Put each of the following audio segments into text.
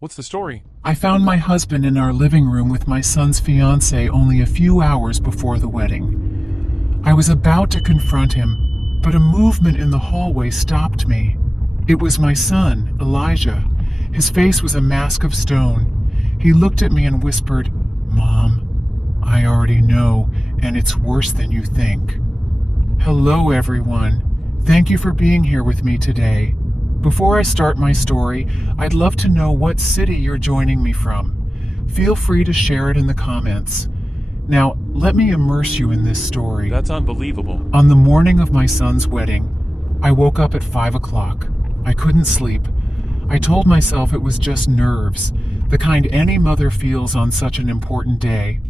What's the story? I found my husband in our living room with my son's fiancée only a few hours before the wedding. I was about to confront him, but a movement in the hallway stopped me. It was my son, Elijah. His face was a mask of stone. He looked at me and whispered, "Mom, I already know, and it's worse than you think." Hello, everyone. Thank you for being here with me today. Before I start my story, I'd love to know what city you're joining me from. Feel free to share it in the comments. Now, let me immerse you in this story. That's unbelievable. On the morning of my son's wedding, I woke up at 5 o'clock. I couldn't sleep. I told myself it was just nerves, the kind any mother feels on such an important day.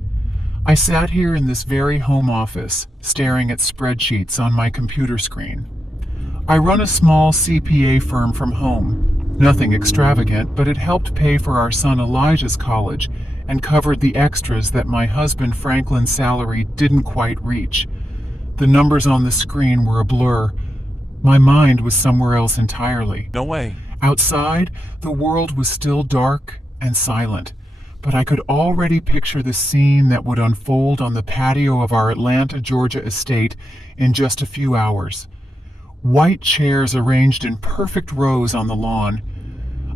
I sat here in this very home office, staring at spreadsheets on my computer screen. I run a small CPA firm from home. Nothing extravagant, but it helped pay for our son Elijah's college and covered the extras that my husband Franklin's salary didn't quite reach. The numbers on the screen were a blur. My mind was somewhere else entirely. No way. Outside, the world was still dark and silent, but I could already picture the scene that would unfold on the patio of our Atlanta, Georgia estate in just a few hours. White chairs arranged in perfect rows on the lawn.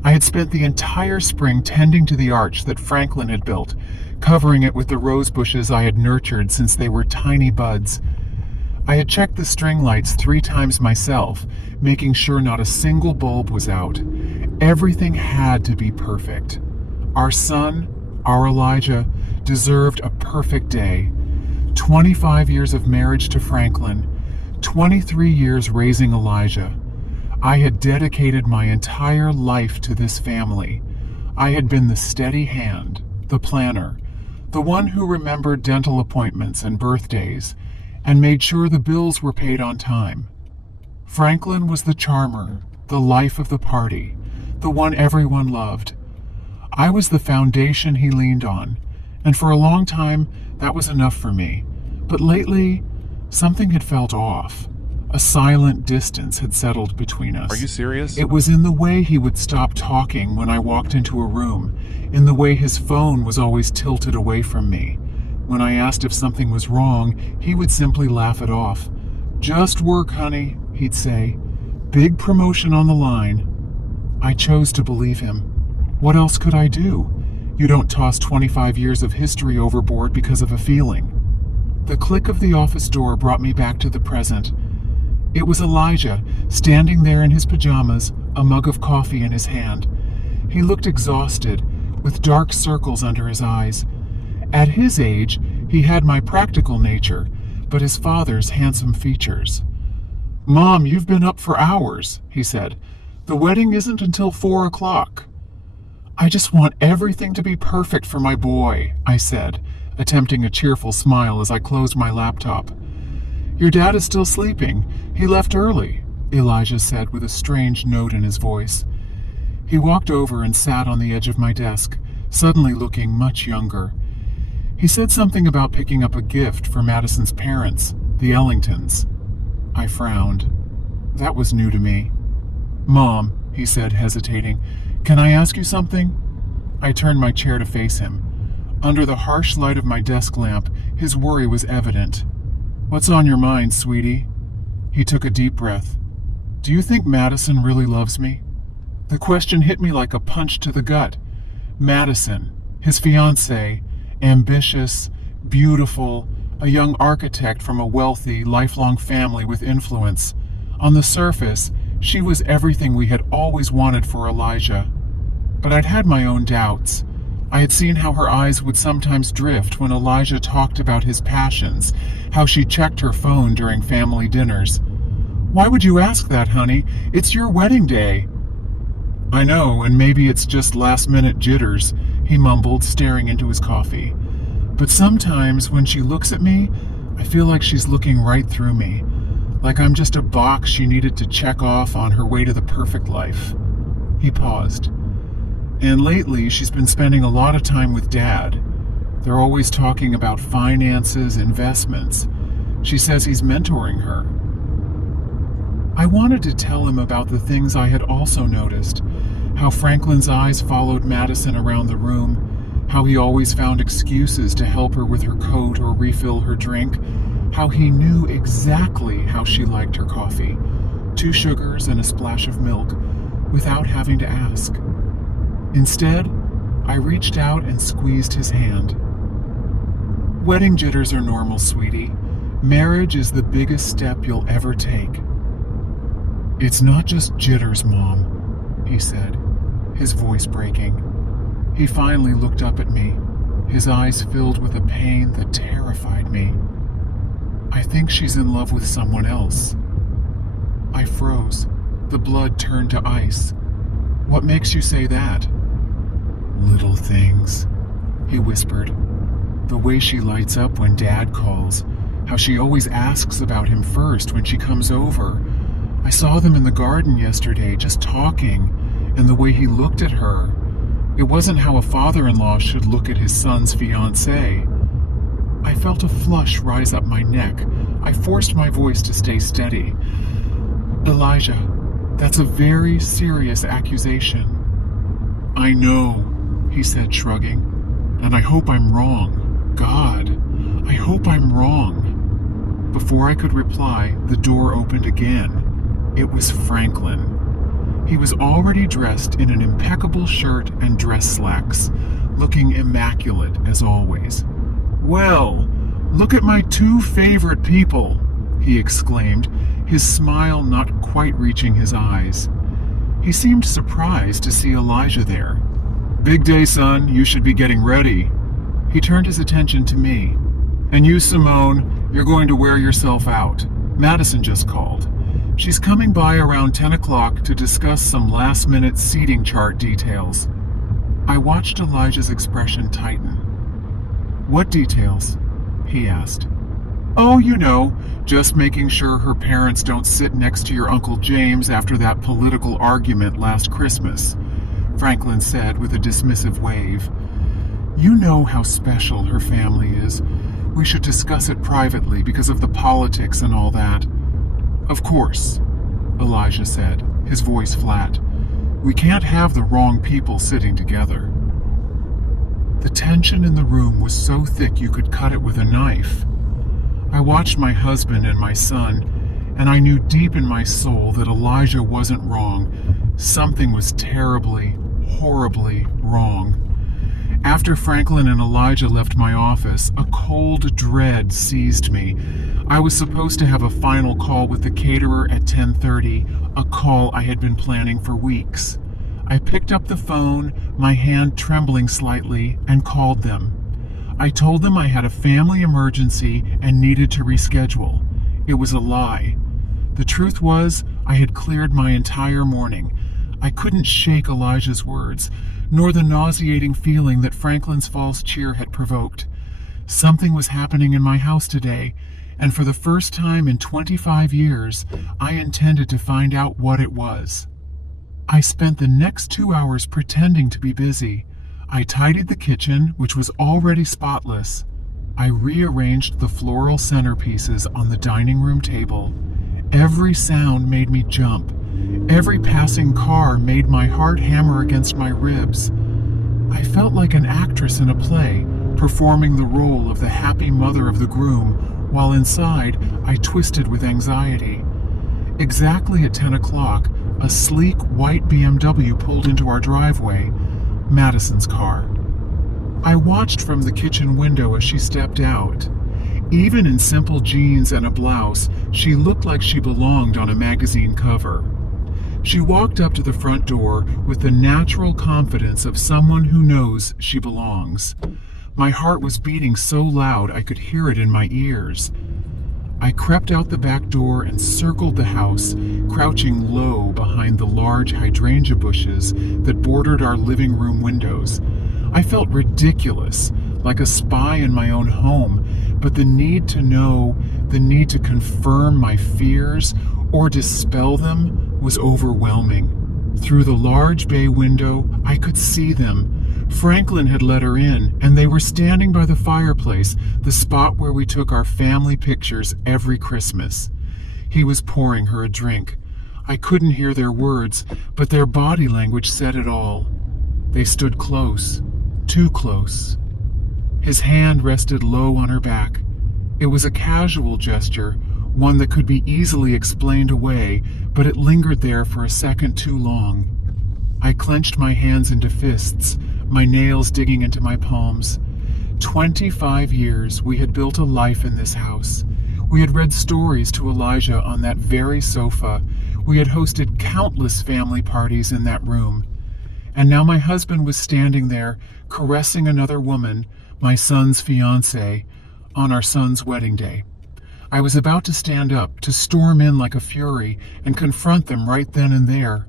I had spent the entire spring tending to the arch that Franklin had built, covering it with the rose bushes I had nurtured since they were tiny buds. I had checked the string lights 3 times myself, making sure not a single bulb was out. Everything had to be perfect. Our son, our Elijah, deserved a perfect day. 25 years of marriage to Franklin, 23 years raising Elijah. I had dedicated my entire life to this family. I had been the steady hand, the planner, the one who remembered dental appointments and birthdays, and made sure the bills were paid on time. Franklin was the charmer, the life of the party, the one everyone loved. I was the foundation he leaned on, and for a long time, that was enough for me. But lately, something had felt off. A silent distance had settled between us. Are you serious? It was in the way he would stop talking when I walked into a room, in the way his phone was always tilted away from me. When I asked if something was wrong, he would simply laugh it off. "Just work, honey," he'd say. "Big promotion on the line." I chose to believe him. What else could I do? You don't toss 25 years of history overboard because of a feeling. The click of the office door brought me back to the present. It was Elijah, standing there in his pajamas, a mug of coffee in his hand. He looked exhausted, with dark circles under his eyes. At his age, he had my practical nature, but his father's handsome features. "Mom, you've been up for hours," he said. "The wedding isn't until 4 o'clock." "I just want everything to be perfect for my boy," I said, attempting a cheerful smile as I closed my laptop. "Your dad is still sleeping. He left early," Elijah said with a strange note in his voice. He walked over and sat on the edge of my desk, suddenly looking much younger. He said something about picking up a gift for Madison's parents, the Ellingtons. I frowned. That was new to me. "Mom," he said, hesitating, "can I ask you something?" I turned my chair to face him. Under the harsh light of my desk lamp, his worry was evident. "What's on your mind, sweetie?" He took a deep breath. "Do you think Madison really loves me?" The question hit me like a punch to the gut. Madison, his fiancée, ambitious, beautiful, a young architect from a wealthy, lifelong family with influence. On the surface, she was everything we had always wanted for Elijah. But I'd had my own doubts. I had seen how her eyes would sometimes drift when Elijah talked about his passions, how she checked her phone during family dinners. "Why would you ask that, honey? It's your wedding day." "I know, and maybe it's just last-minute jitters," he mumbled, staring into his coffee. "But sometimes when she looks at me, I feel like she's looking right through me, like I'm just a box she needed to check off on her way to the perfect life." He paused. "And lately, she's been spending a lot of time with Dad. They're always talking about finances, investments. She says he's mentoring her." I wanted to tell him about the things I had also noticed, how Franklin's eyes followed Madison around the room, how he always found excuses to help her with her coat or refill her drink, how he knew exactly how she liked her coffee, 2 sugars and a splash of milk, without having to ask. Instead, I reached out and squeezed his hand. Wedding jitters are normal, sweetie. Marriage is the biggest step you'll ever take. It's not just jitters, Mom, he said, his voice breaking. He finally looked up at me, his eyes filled with a pain that terrified me. I think she's in love with someone else. I froze. The blood turned to ice. What makes you say that? Little things, he whispered. The way she lights up when Dad calls, how she always asks about him first when she comes over. I saw them in the garden yesterday, just talking, and the way he looked at her. It wasn't how a father-in-law should look at his son's fiancée. I felt a flush rise up my neck. I forced my voice to stay steady. Elijah, that's a very serious accusation. I know, he said, shrugging, and I hope I'm wrong. God, I hope I'm wrong. Before I could reply, the door opened again. It was Franklin. He was already dressed in an impeccable shirt and dress slacks, looking immaculate as always. Well, look at my 2 favorite people, he exclaimed, his smile not quite reaching his eyes. He seemed surprised to see Elijah there. Big day, son. You should be getting ready. He turned his attention to me. And you, Simone, you're going to wear yourself out. Madison just called. She's coming by around 10 o'clock to discuss some last-minute seating chart details. I watched Elijah's expression tighten. What details? He asked. Oh, you know, just making sure her parents don't sit next to your Uncle James after that political argument last Christmas, Franklin said with a dismissive wave. You know how special her family is. We should discuss it privately because of the politics and all that. Of course, Elijah said, his voice flat. We can't have the wrong people sitting together. The tension in the room was so thick you could cut it with a knife. I watched my husband and my son, and I knew deep in my soul that Elijah wasn't wrong. Something was terribly, horribly wrong. After Franklin and Elijah left my office, a cold dread seized me. I was supposed to have a final call with the caterer at 10:30, a call I had been planning for weeks. I picked up the phone, my hand trembling slightly, and called them. I told them I had a family emergency and needed to reschedule. It was a lie. The truth was, I had cleared my entire morning. I couldn't shake Elijah's words, nor the nauseating feeling that Franklin's false cheer had provoked. Something was happening in my house today, and for the first time in 25 years, I intended to find out what it was. I spent the next 2 hours pretending to be busy. I tidied the kitchen, which was already spotless. I rearranged the floral centerpieces on the dining room table. Every sound made me jump. Every passing car made my heart hammer against my ribs. I felt like an actress in a play, performing the role of the happy mother of the groom, while inside I twisted with anxiety. Exactly at 10 o'clock, a sleek white BMW pulled into our driveway, Madison's car. I watched from the kitchen window as she stepped out. Even in simple jeans and a blouse, she looked like she belonged on a magazine cover. She walked up to the front door with the natural confidence of someone who knows she belongs. My heart was beating so loud I could hear it in my ears. I crept out the back door and circled the house, crouching low behind the large hydrangea bushes that bordered our living room windows. I felt ridiculous, like a spy in my own home, but the need to know, the need to confirm my fears or dispel them was overwhelming. Through the large bay window, I could see them. Franklin had let her in, and they were standing by the fireplace, the spot where we took our family pictures every Christmas. He was pouring her a drink. I couldn't hear their words, but their body language said it all. They stood close, too close. His hand rested low on her back. It was a casual gesture, one that could be easily explained away, but it lingered there for a second too long. I clenched my hands into fists, my nails digging into my palms. 25 years we had built a life in this house. We had read stories to Elijah on that very sofa. We had hosted countless family parties in that room. And now my husband was standing there, caressing another woman, my son's fiancée, on our son's wedding day. I was about to stand up, to storm in like a fury, and confront them right then and there.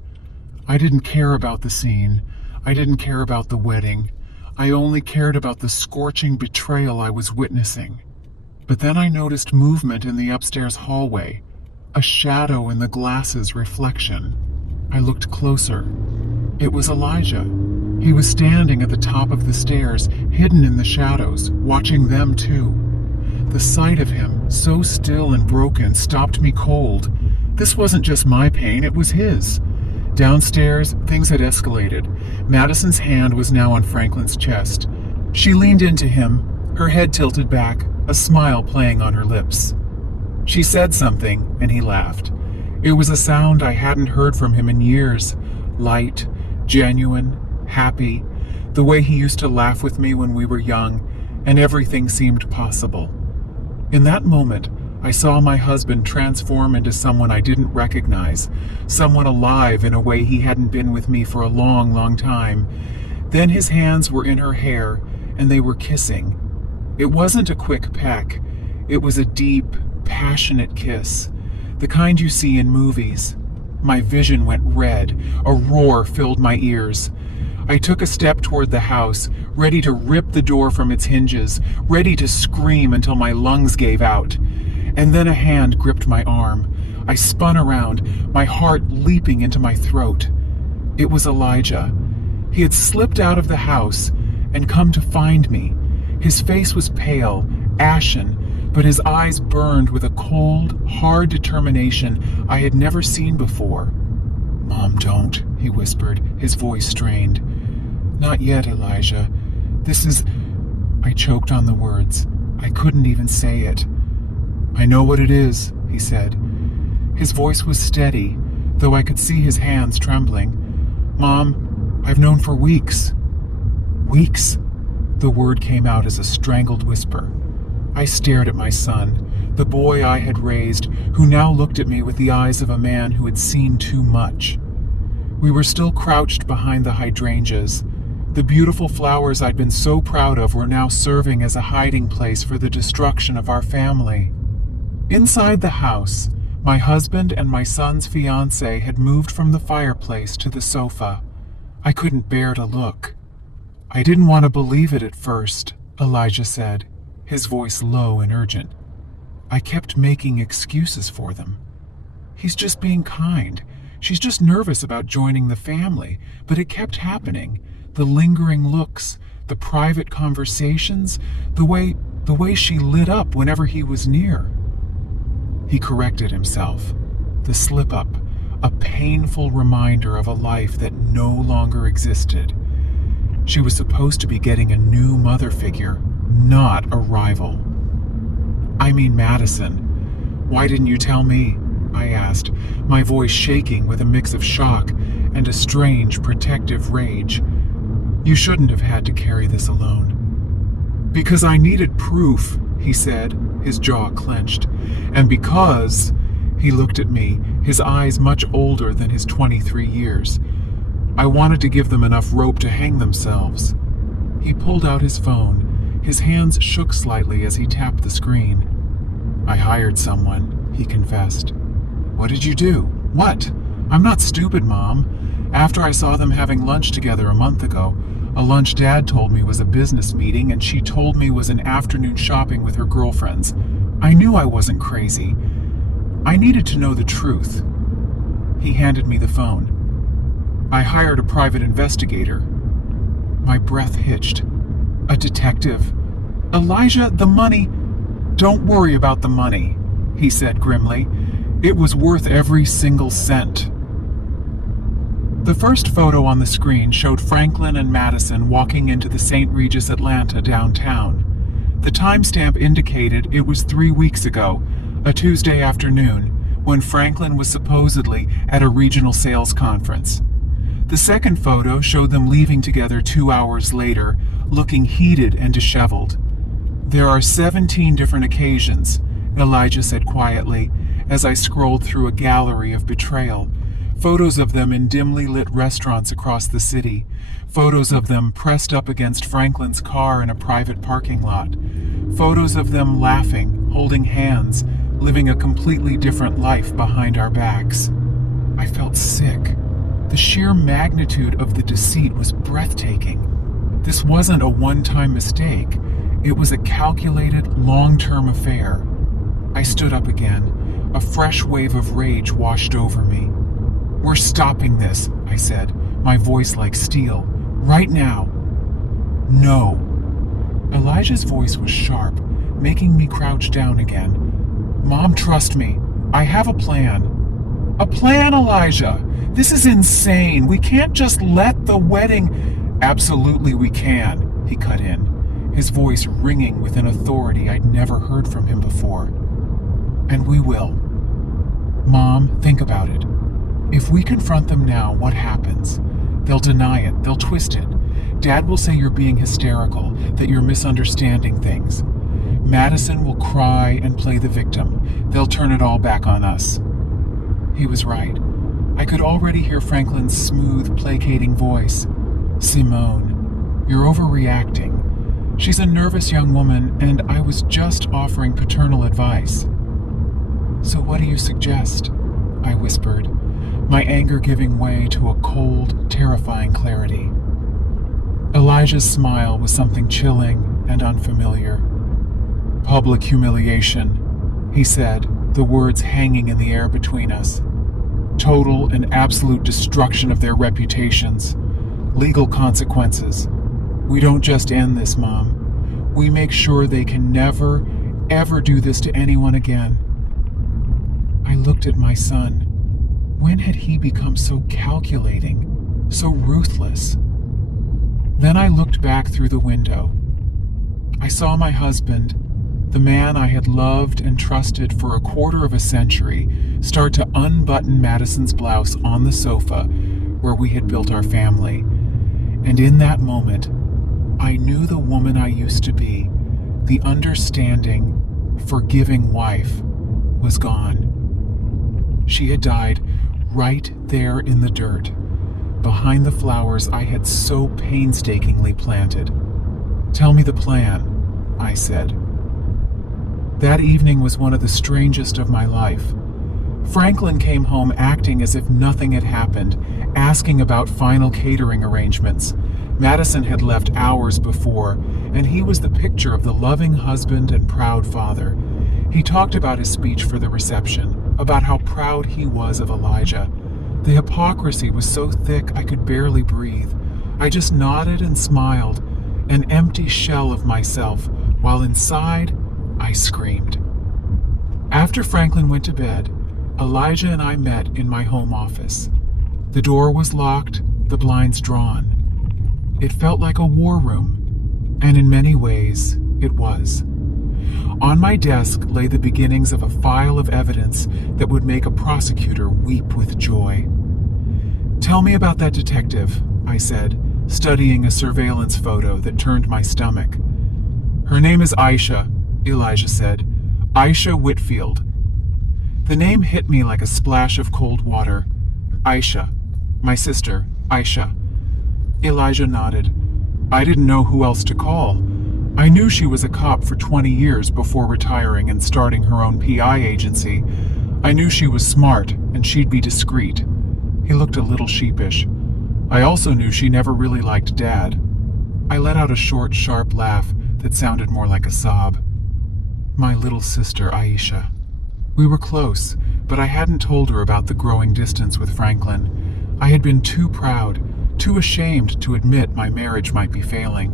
I didn't care about the scene. I didn't care about the wedding. I only cared about the scorching betrayal I was witnessing. But then I noticed movement in the upstairs hallway, a shadow in the glass's reflection. I looked closer. It was Elijah. He was standing at the top of the stairs, hidden in the shadows, watching them too. The sight of him, so still and broken, stopped me cold. This wasn't just my pain, it was his. Downstairs, things had escalated. Madison's hand was now on Franklin's chest. She leaned into him, her head tilted back, a smile playing on her lips. She said something, and he laughed. It was a sound I hadn't heard from him in years. Light, genuine, happy, the way he used to laugh with me when we were young, and everything seemed possible. In that moment, I saw my husband transform into someone I didn't recognize, someone alive in a way he hadn't been with me for a long, long time. Then his hands were in her hair, and they were kissing. It wasn't a quick peck. It was a deep, passionate kiss, the kind you see in movies. My vision went red. A roar filled my ears. I took a step toward the house, ready to rip the door from its hinges, ready to scream until my lungs gave out. And then a hand gripped my arm. I spun around, my heart leaping into my throat. It was Elijah. He had slipped out of the house and come to find me. His face was pale, ashen, but his eyes burned with a cold, hard determination I had never seen before. "Mom, don't," he whispered, his voice strained. "Not yet, Elijah. This is—" I choked on the words. I couldn't even say it. "I know what it is," he said. His voice was steady, though I could see his hands trembling. "Mom, I've known for weeks." "Weeks?" The word came out as a strangled whisper. I stared at my son, the boy I had raised, who now looked at me with the eyes of a man who had seen too much. We were still crouched behind the hydrangeas. The beautiful flowers I'd been so proud of were now serving as a hiding place for the destruction of our family. Inside the house, my husband and my son's fiancée had moved from the fireplace to the sofa. I couldn't bear to look. "I didn't want to believe it at first," Elijah said, his voice low and urgent. "I kept making excuses for them. He's just being kind. She's just nervous about joining the family." But it kept happening. The lingering looks, the private conversations, the way she lit up whenever he was near. He corrected himself. The slip-up, a painful reminder of a life that no longer existed. She was supposed to be getting a new mother figure, not a rival. "I mean Madison. Why didn't you tell me?" I asked, my voice shaking with a mix of shock and a strange protective rage. "You shouldn't have had to carry this alone." "Because I needed proof," he said, his jaw clenched. "And because—" he looked at me, his eyes much older than his 23 years. "I wanted to give them enough rope to hang themselves." He pulled out his phone. His hands shook slightly as he tapped the screen. "I hired someone," he confessed. "What did you do?" "What? I'm not stupid, Mom. After I saw them having lunch together a month ago, a lunch Dad told me was a business meeting and she told me was an afternoon shopping with her girlfriends, I knew I wasn't crazy. I needed to know the truth." He handed me the phone. "I hired a private investigator." My breath hitched. "A detective? Elijah, the money—" "Don't worry about the money," he said grimly. It was worth every single cent. The first photo on the screen showed Franklin and Madison walking into the St. Regis Atlanta downtown. The timestamp indicated it was 3 weeks ago, a Tuesday afternoon, when Franklin was supposedly at a regional sales conference. The second photo showed them leaving together 2 hours later, looking heated and disheveled. "There are 17 different occasions," Elijah said quietly, as I scrolled through a gallery of betrayal. Photos of them in dimly lit restaurants across the city. Photos of them pressed up against Franklin's car in a private parking lot. Photos of them laughing, holding hands, living a completely different life behind our backs. I felt sick. The sheer magnitude of the deceit was breathtaking. This wasn't a one-time mistake. It was a calculated, long-term affair. I stood up again. A fresh wave of rage washed over me. "We're stopping this," I said, my voice like steel. "Right now." "No." Elijah's voice was sharp, making me crouch down again. "Mom, trust me. I have a plan." "A plan, Elijah? This is insane. We can't just let the wedding—" "Absolutely we can," he cut in, his voice ringing with an authority I'd never heard from him before. "And we will. Mom, think about it. If we confront them now, what happens? They'll deny it. They'll twist it. Dad will say you're being hysterical, that you're misunderstanding things. Madison will cry and play the victim. They'll turn it all back on us." He was right. I could already hear Franklin's smooth, placating voice. "Simone, you're overreacting. She's a nervous young woman, and I was just offering paternal advice." "So what do you suggest?" I whispered, my anger giving way to a cold, terrifying clarity. Elijah's smile was something chilling and unfamiliar. "Public humiliation," he said, the words hanging in the air between us. "Total and absolute destruction of their reputations. Legal consequences. We don't just end this, Mom. We make sure they can never, ever do this to anyone again." I looked at my son. When had he become so calculating, so ruthless? Then I looked back through the window. I saw my husband, the man I had loved and trusted for a quarter of a century, start to unbutton Madison's blouse on the sofa where we had built our family. And in that moment, I knew the woman I used to be, the understanding, forgiving wife, was gone. She had died right there in the dirt, behind the flowers I had so painstakingly planted. "Tell me the plan," I said. That evening was one of the strangest of my life. Franklin came home acting as if nothing had happened, asking about final catering arrangements. Madison had left hours before, and he was the picture of the loving husband and proud father. He talked about his speech for the reception, about how proud he was of Elijah. The hypocrisy was so thick I could barely breathe. I just nodded and smiled, an empty shell of myself, while inside, I screamed. After Franklin went to bed, Elijah and I met in my home office. The door was locked, the blinds drawn. It felt like a war room, and in many ways, it was. On my desk lay the beginnings of a file of evidence that would make a prosecutor weep with joy. "Tell me about that detective," I said, studying a surveillance photo that turned my stomach. "Her name is Aisha," Elijah said. "Aisha Whitfield." The name hit me like a splash of cold water. Aisha. My sister, Aisha. Elijah nodded. I didn't know who else to call. I knew she was a cop for 20 years before retiring and starting her own PI agency. I knew she was smart and she'd be discreet. He looked a little sheepish. I also knew she never really liked Dad. I let out a short, sharp laugh that sounded more like a sob. My little sister, Aisha. We were close, but I hadn't told her about the growing distance with Franklin. I had been too proud, too ashamed to admit my marriage might be failing.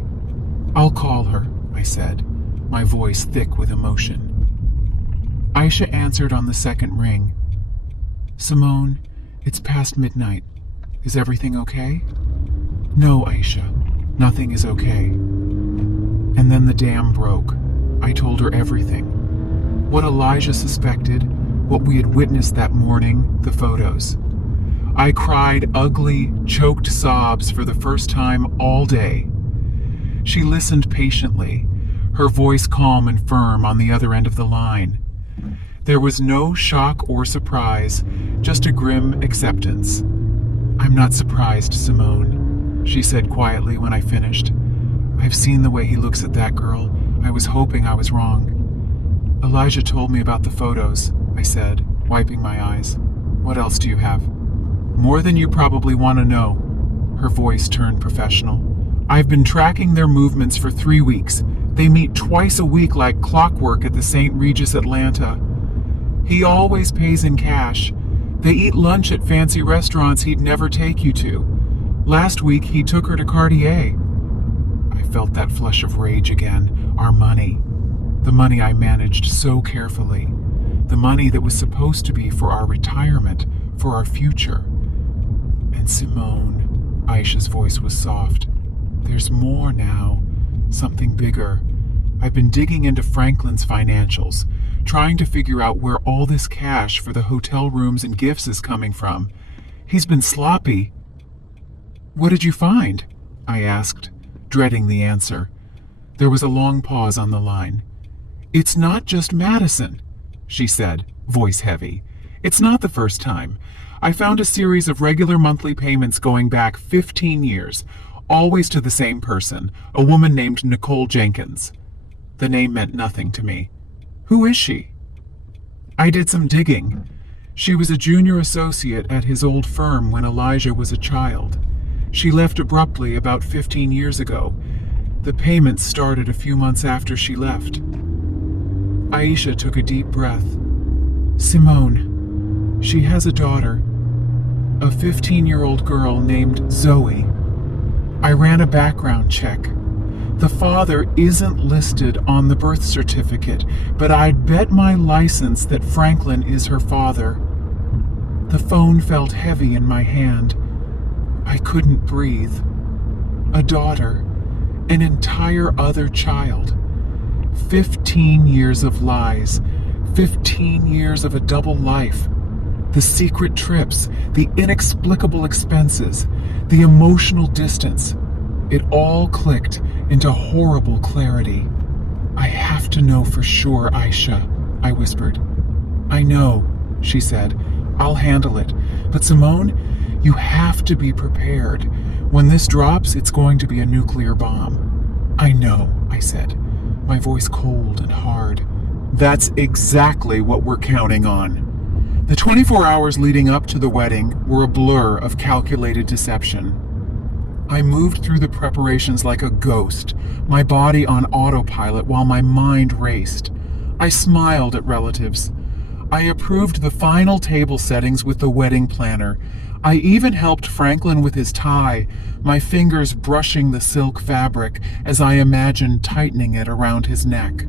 "I'll call her," I said, my voice thick with emotion. Aisha answered on the second ring. Simone, it's past midnight. Is everything okay? No, Aisha, nothing is okay. And then the dam broke. I told her everything. What Elijah suspected, what we had witnessed that morning, the photos. I cried ugly, choked sobs for the first time all day. She listened patiently, her voice calm and firm on the other end of the line. There was no shock or surprise, just a grim acceptance. I'm not surprised, Simone, she said quietly when I finished. I've seen the way he looks at that girl. I was hoping I was wrong. Elijah told me about the photos, I said, wiping my eyes. What else do you have? More than you probably want to know. Her voice turned professional. I've been tracking their movements for 3 weeks. They meet twice a week like clockwork at the St. Regis Atlanta. He always pays in cash. They eat lunch at fancy restaurants he'd never take you to. Last week, he took her to Cartier. I felt that flush of rage again. Our money. The money I managed so carefully. The money that was supposed to be for our retirement, for our future. And Simone, Aisha's voice was soft. There's more now. Something bigger. I've been digging into Franklin's financials, trying to figure out where all this cash for the hotel rooms and gifts is coming from. He's been sloppy. What did you find? I asked, dreading the answer. There was a long pause on the line. It's not just Madison, she said, voice heavy. It's not the first time. I found a series of regular monthly payments going back 15 years, always to the same person, a woman named Nicole Jenkins. The name meant nothing to me. Who is she? I did some digging. She was a junior associate at his old firm when Elijah was a child. She left abruptly about 15 years ago. The payments started a few months after she left. Aisha took a deep breath. Simone, she has a daughter, a 15-year-old girl named Zoe. I ran a background check. The father isn't listed on the birth certificate, but I'd bet my license that Franklin is her father. The phone felt heavy in my hand. I couldn't breathe. A daughter, an entire other child. 15 years of lies, 15 years of a double life. The secret trips, the inexplicable expenses, the emotional distance. It all clicked into horrible clarity. I have to know for sure, Aisha, I whispered. I know, she said. I'll handle it. But Simone, you have to be prepared. When this drops, it's going to be a nuclear bomb. I know, I said, my voice cold and hard. That's exactly what we're counting on. The 24 hours leading up to the wedding were a blur of calculated deception. I moved through the preparations like a ghost, my body on autopilot while my mind raced. I smiled at relatives. I approved the final table settings with the wedding planner. I even helped Franklin with his tie, my fingers brushing the silk fabric as I imagined tightening it around his neck.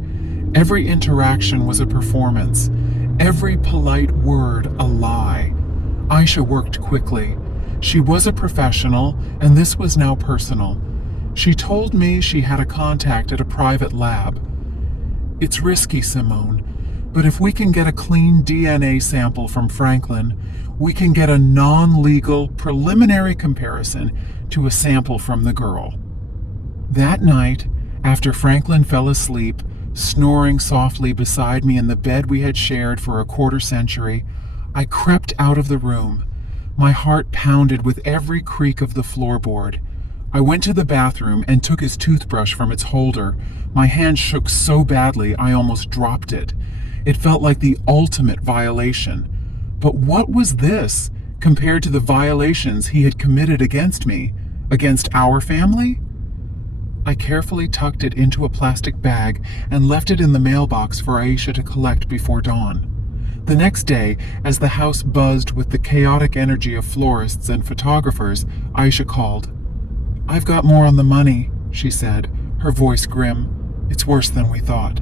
Every interaction was a performance, every polite word a lie. Aisha worked quickly. She was a professional, and this was now personal. She told me she had a contact at a private lab. It's risky, Simone, but if we can get a clean DNA sample from Franklin, we can get a non-legal preliminary comparison to a sample from the girl. That night, after Franklin fell asleep, snoring softly beside me in the bed we had shared for a quarter century, I crept out of the room. My heart pounded with every creak of the floorboard. I went to the bathroom and took his toothbrush from its holder. My hand shook so badly I almost dropped it. It felt like the ultimate violation. But what was this compared to the violations he had committed against me, against our family? I carefully tucked it into a plastic bag and left it in the mailbox for Aisha to collect before dawn. The next day, as the house buzzed with the chaotic energy of florists and photographers, Aisha called. I've got more on the money, she said, her voice grim. It's worse than we thought.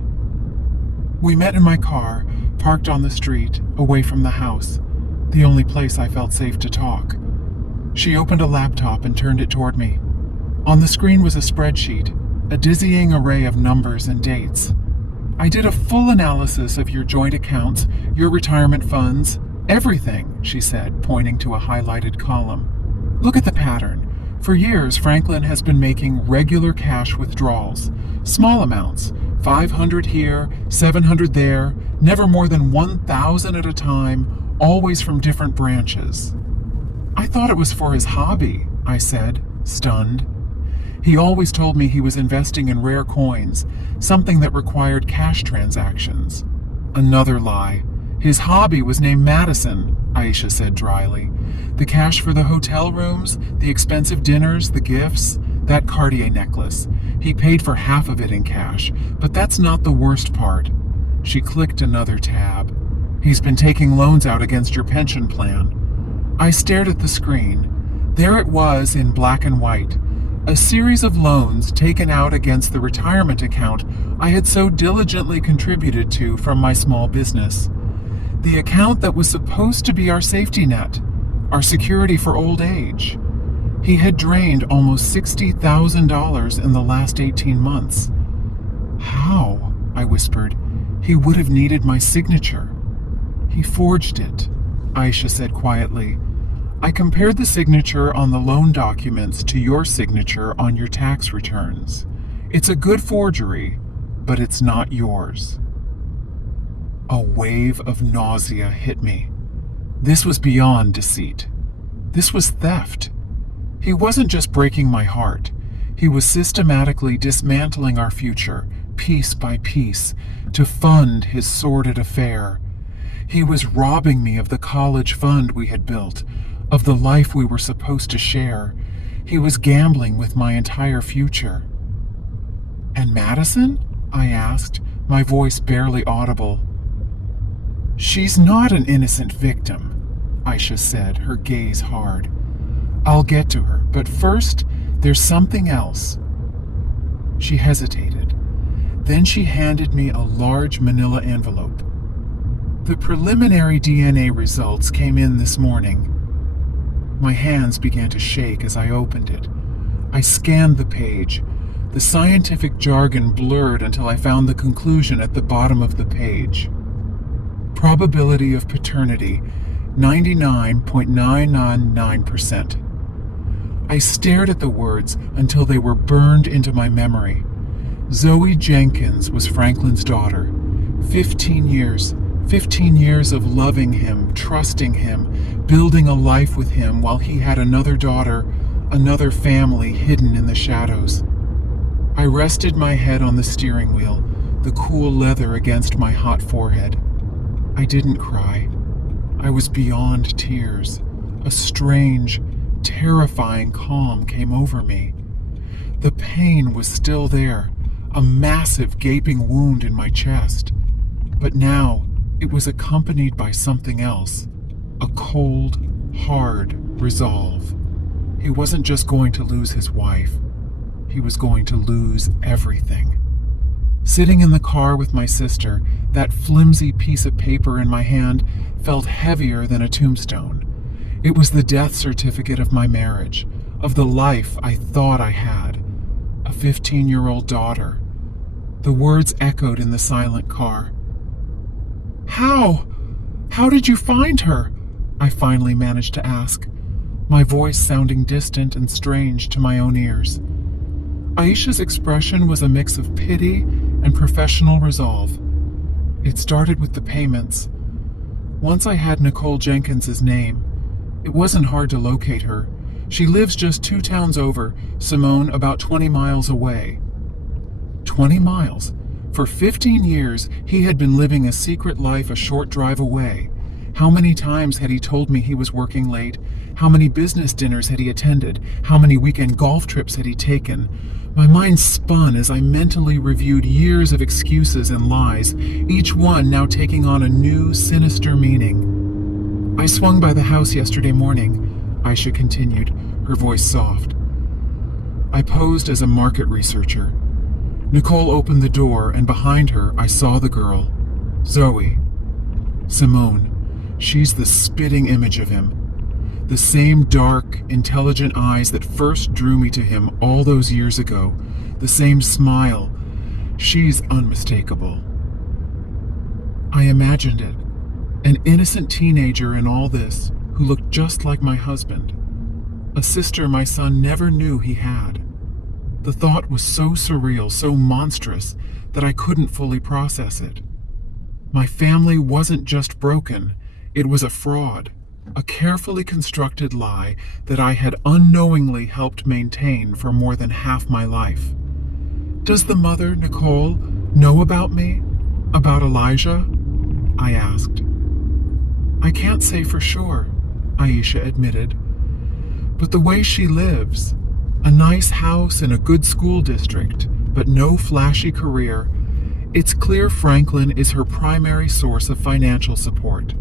We met in my car, parked on the street, away from the house. the only place I felt safe to talk. She opened a laptop and turned it toward me. On the screen was a spreadsheet, a dizzying array of numbers and dates. I did a full analysis of your joint accounts, your retirement funds, everything, she said, pointing to a highlighted column. Look at the pattern. For years, Franklin has been making regular cash withdrawals, small amounts, 500 here, 700 there, never more than 1,000 at a time, always from different branches. I thought it was for his hobby, I said, stunned. He always told me he was investing in rare coins, something that required cash transactions. Another lie. His hobby was named Madison, Aisha said dryly. The cash for the hotel rooms, the expensive dinners, the gifts, that Cartier necklace. He paid for half of it in cash, but that's not the worst part. She clicked another tab. He's been taking loans out against your pension plan. I stared at the screen. There it was in black and white. A series of loans taken out against the retirement account I had so diligently contributed to from my small business. The account that was supposed to be our safety net, our security for old age. He had drained almost $60,000 in the last 18 months. How? I whispered. He would have needed my signature. He forged it, Aisha said quietly. I compared the signature on the loan documents to your signature on your tax returns. It's a good forgery, but it's not yours. A wave of nausea hit me. This was beyond deceit. This was theft. He wasn't just breaking my heart. He was systematically dismantling our future, piece by piece, to fund his sordid affair. He was robbing me of the college fund we had built, of the life we were supposed to share. He was gambling with my entire future. And Madison? I asked, my voice barely audible. She's not an innocent victim, Aisha said, her gaze hard. I'll get to her, but first, there's something else. She hesitated. Then she handed me a large manila envelope. The preliminary DNA results came in this morning. My hands began to shake as I opened it. I scanned the page. The scientific jargon blurred until I found the conclusion at the bottom of the page. Probability of paternity, 99.999%. I stared at the words until they were burned into my memory. Zoe Jenkins was Franklin's daughter. 15 years of loving him, trusting him, building a life with him while he had another daughter, another family hidden in the shadows. I rested my head on the steering wheel, the cool leather against my hot forehead. I didn't cry. I was beyond tears. A strange, terrifying calm came over me. The pain was still there, a massive gaping wound in my chest. But now, it was accompanied by something else, a cold, hard resolve. He wasn't just going to lose his wife. He was going to lose everything. Sitting in the car with my sister, that flimsy piece of paper in my hand felt heavier than a tombstone. It was the death certificate of my marriage, of the life I thought I had, a 15-year-old daughter. The words echoed in the silent car. How? How did you find her? I finally managed to ask, my voice sounding distant and strange to my own ears. Aisha's expression was a mix of pity and professional resolve. It started with the payments. Once I had Nicole Jenkins's name, it wasn't hard to locate her. She lives just 2 towns over, Simone about 20 miles away. 20 miles? For 15 years, he had been living a secret life a short drive away. How many times had he told me he was working late? How many business dinners had he attended? How many weekend golf trips had he taken? My mind spun as I mentally reviewed years of excuses and lies, each one now taking on a new, sinister meaning. I swung by the house yesterday morning, Aisha continued, her voice soft. I posed as a market researcher. Nicole opened the door, and behind her I saw the girl, Zoe. Simone. She's the spitting image of him. The same dark, intelligent eyes that first drew me to him all those years ago. The same smile. She's unmistakable. I imagined it. An innocent teenager in all this who looked just like my husband. A sister my son never knew he had. The thought was so surreal, so monstrous, that I couldn't fully process it. My family wasn't just broken, it was a fraud, a carefully constructed lie that I had unknowingly helped maintain for more than half my life. Does the mother, Nicole, know about me? About Elijah? I asked. I can't say for sure, Aisha admitted. But the way she lives, a nice house in a good school district, but no flashy career, it's clear Franklin is her primary source of financial support.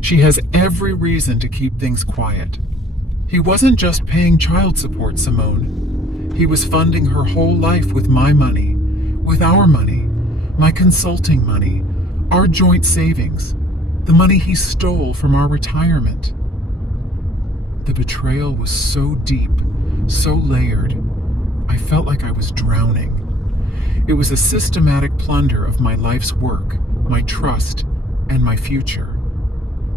She has every reason to keep things quiet. He wasn't just paying child support, Simone. He was funding her whole life with my money, with our money, my consulting money, our joint savings, the money he stole from our retirement. The betrayal was so deep, so layered, I felt like I was drowning. It was a systematic plunder of my life's work, my trust, and my future.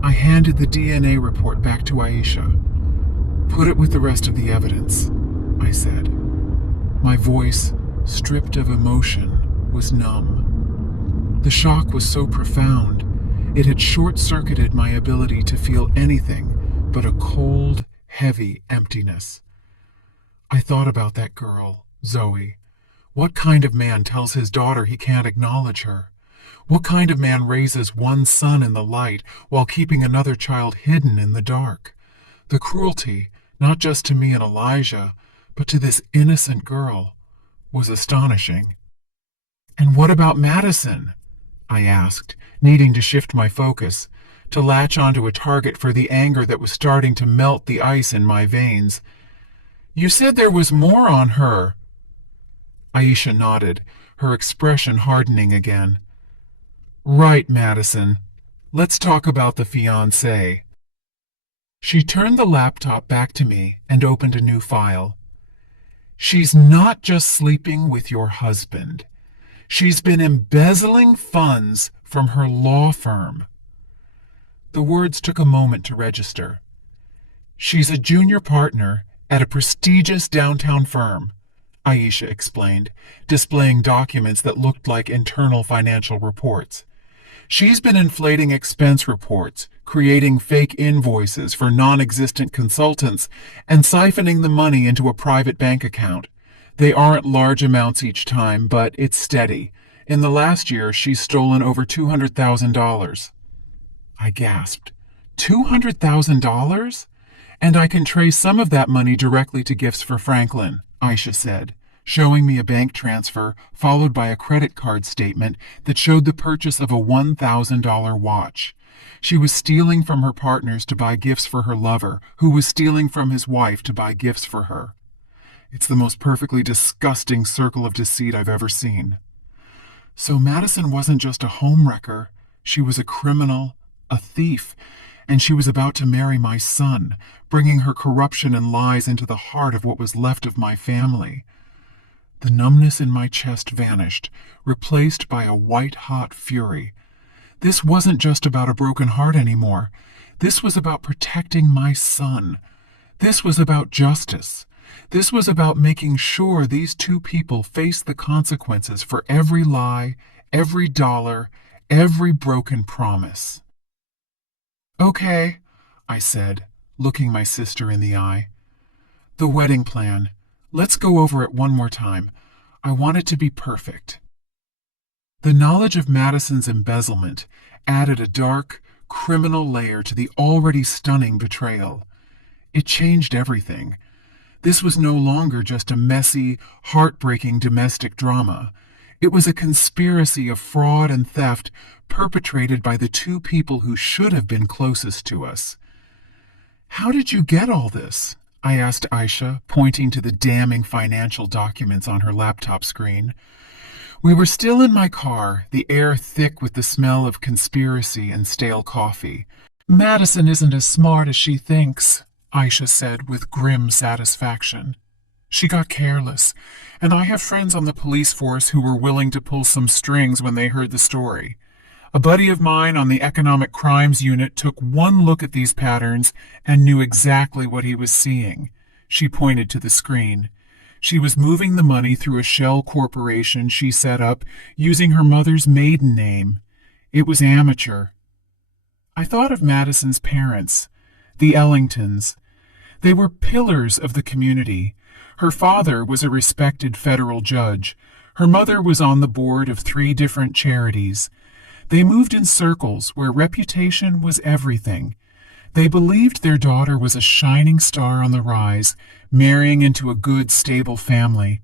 I handed the DNA report back to Aisha. Put it with the rest of the evidence, I said. My voice, stripped of emotion, was numb. The shock was so profound, it had short-circuited my ability to feel anything but a cold, heavy emptiness. I thought about that girl, Zoe. What kind of man tells his daughter he can't acknowledge her? What kind of man raises one son in the light while keeping another child hidden in the dark? The cruelty, not just to me and Elijah, but to this innocent girl, was astonishing. And what about Madison? I asked, needing to shift my focus, to latch onto a target for the anger that was starting to melt the ice in my veins. You said there was more on her. Aisha nodded, her expression hardening again. Right, Madison. Let's talk about the fiancé. She turned the laptop back to me and opened a new file. She's not just sleeping with your husband. She's been embezzling funds from her law firm. The words took a moment to register. She's a junior partner at a prestigious downtown firm, Aisha explained, displaying documents that looked like internal financial reports. She's been inflating expense reports, creating fake invoices for non-existent consultants, and siphoning the money into a private bank account. They aren't large amounts each time, but it's steady. In the last year, she's stolen over $200,000. I gasped. $200,000? And I can trace some of that money directly to gifts for Franklin, Aisha said, showing me a bank transfer followed by a credit card statement that showed the purchase of a $1,000 watch. She was stealing from her partners to buy gifts for her lover, who was stealing from his wife to buy gifts for her. It's the most perfectly disgusting circle of deceit I've ever seen. So Madison wasn't just a homewrecker. She was a criminal, a thief, and she was about to marry my son, bringing her corruption and lies into the heart of what was left of my family. The numbness in my chest vanished, replaced by a white-hot fury. This wasn't just about a broken heart anymore. This was about protecting my son. This was about justice. This was about making sure these two people faced the consequences for every lie, every dollar, every broken promise. Okay, I said, looking my sister in the eye. The wedding plan. Let's go over it one more time. I want it to be perfect. The knowledge of Madison's embezzlement added a dark, criminal layer to the already stunning betrayal. It changed everything. This was no longer just a messy, heartbreaking domestic drama. It was a conspiracy of fraud and theft perpetrated by the two people who should have been closest to us. How did you get all this? I asked Aisha, pointing to the damning financial documents on her laptop screen. We were still in my car, the air thick with the smell of conspiracy and stale coffee. Madison isn't as smart as she thinks, Aisha said with grim satisfaction. She got careless, and I have friends on the police force who were willing to pull some strings when they heard the story. A buddy of mine on the Economic Crimes Unit took one look at these patterns and knew exactly what he was seeing. She pointed to the screen. She was moving the money through a shell corporation she set up using her mother's maiden name. It was amateur. I thought of Madison's parents, the Ellingtons. They were pillars of the community. Her father was a respected federal judge. Her mother was on the board of 3 different charities. They moved in circles where reputation was everything. They believed their daughter was a shining star on the rise, marrying into a good, stable family.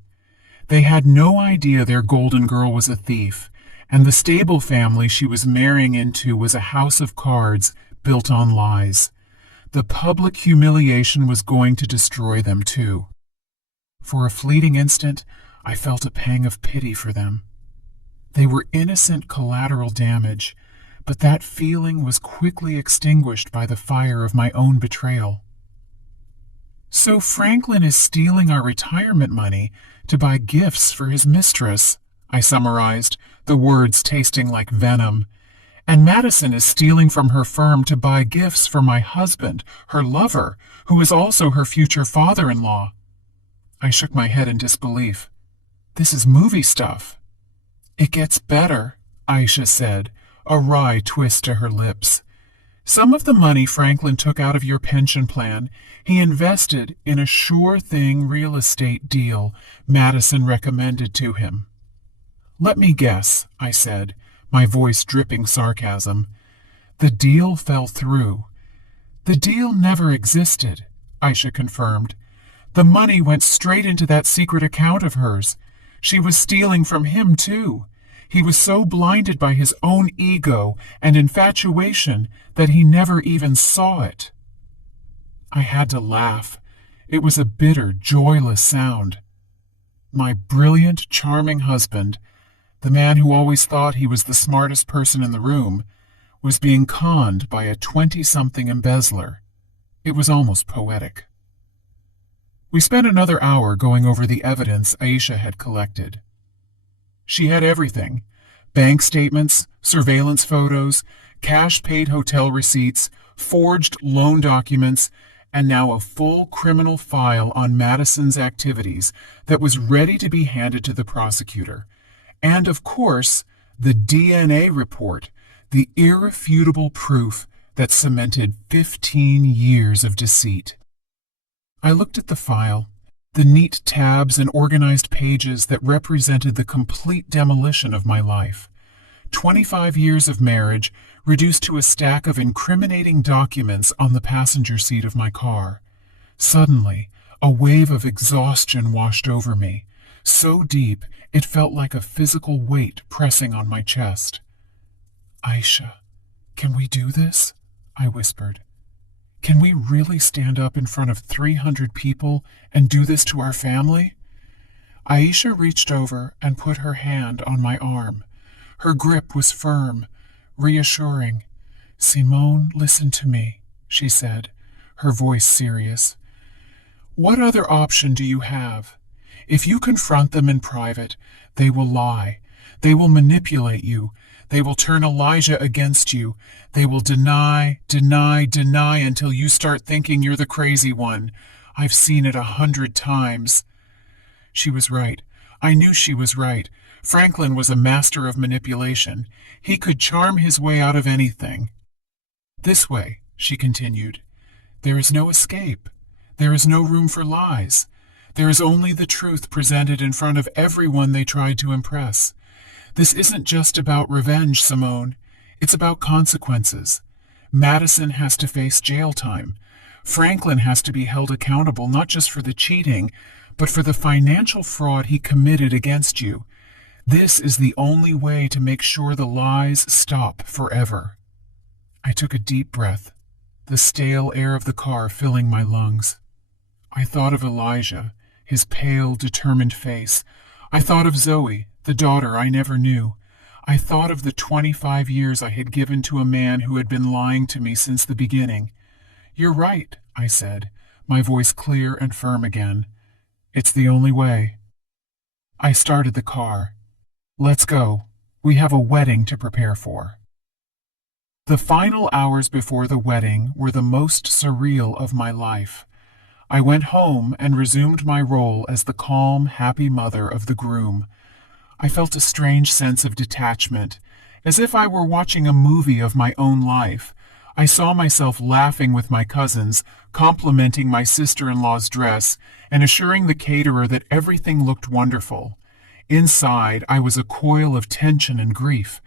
They had no idea their golden girl was a thief, and the stable family she was marrying into was a house of cards built on lies. The public humiliation was going to destroy them, too. For a fleeting instant, I felt a pang of pity for them. They were innocent collateral damage, but that feeling was quickly extinguished by the fire of my own betrayal. So Franklin is stealing our retirement money to buy gifts for his mistress, I summarized, the words tasting like venom. And Madison is stealing from her firm to buy gifts for my husband, her lover, who is also her future father-in-law. I shook my head in disbelief. This is movie stuff. It gets better, Aisha said, a wry twist to her lips. Some of the money Franklin took out of your pension plan, he invested in a sure-thing real estate deal Madison recommended to him. Let me guess, I said, my voice dripping sarcasm. The deal fell through. The deal never existed, Aisha confirmed. The money went straight into that secret account of hers. She was stealing from him, too. He was so blinded by his own ego and infatuation that he never even saw it. I had to laugh. It was a bitter, joyless sound. My brilliant, charming husband, the man who always thought he was the smartest person in the room, was being conned by a 20-something embezzler. It was almost poetic. We spent another hour going over the evidence Aisha had collected. She had everything: bank statements, surveillance photos, cash-paid hotel receipts, forged loan documents, and now a full criminal file on Madison's activities that was ready to be handed to the prosecutor. And, of course, the DNA report, the irrefutable proof that cemented 15 years of deceit. I looked at the file, the neat tabs and organized pages that represented the complete demolition of my life. 25 years of marriage reduced to a stack of incriminating documents on the passenger seat of my car. Suddenly, a wave of exhaustion washed over me, so deep it felt like a physical weight pressing on my chest. Aisha, can we do this? I whispered. Can we really stand up in front of 300 people and do this to our family? Aisha reached over and put her hand on my arm. Her grip was firm, reassuring. Simone, listen to me, she said, her voice serious. What other option do you have? If you confront them in private, they will lie. They will manipulate you. They will turn Elijah against you. They will deny until you start thinking you're the crazy one. I've seen it 100 times. She was right. I knew she was right. Franklin was a master of manipulation. He could charm his way out of anything. This way, she continued, there is no escape. There is no room for lies. There is only the truth presented in front of everyone they tried to impress. This isn't just about revenge, Simone. It's about consequences. Madison has to face jail time. Franklin has to be held accountable not just for the cheating, but for the financial fraud he committed against you. This is the only way to make sure the lies stop forever. I took a deep breath, the stale air of the car filling my lungs. I thought of Elijah, his pale, determined face. I thought of Zoe, the daughter I never knew. I thought of the 25 years I had given to a man who had been lying to me since the beginning. "You're right," I said, my voice clear and firm again. "It's the only way." I started the car. "Let's go. We have a wedding to prepare for." The final hours before the wedding were the most surreal of my life. I went home and resumed my role as the calm, happy mother of the groom. I felt a strange sense of detachment, as if I were watching a movie of my own life. I saw myself laughing with my cousins, complimenting my sister-in-law's dress, and assuring the caterer that everything looked wonderful. Inside, I was a coil of tension and grief,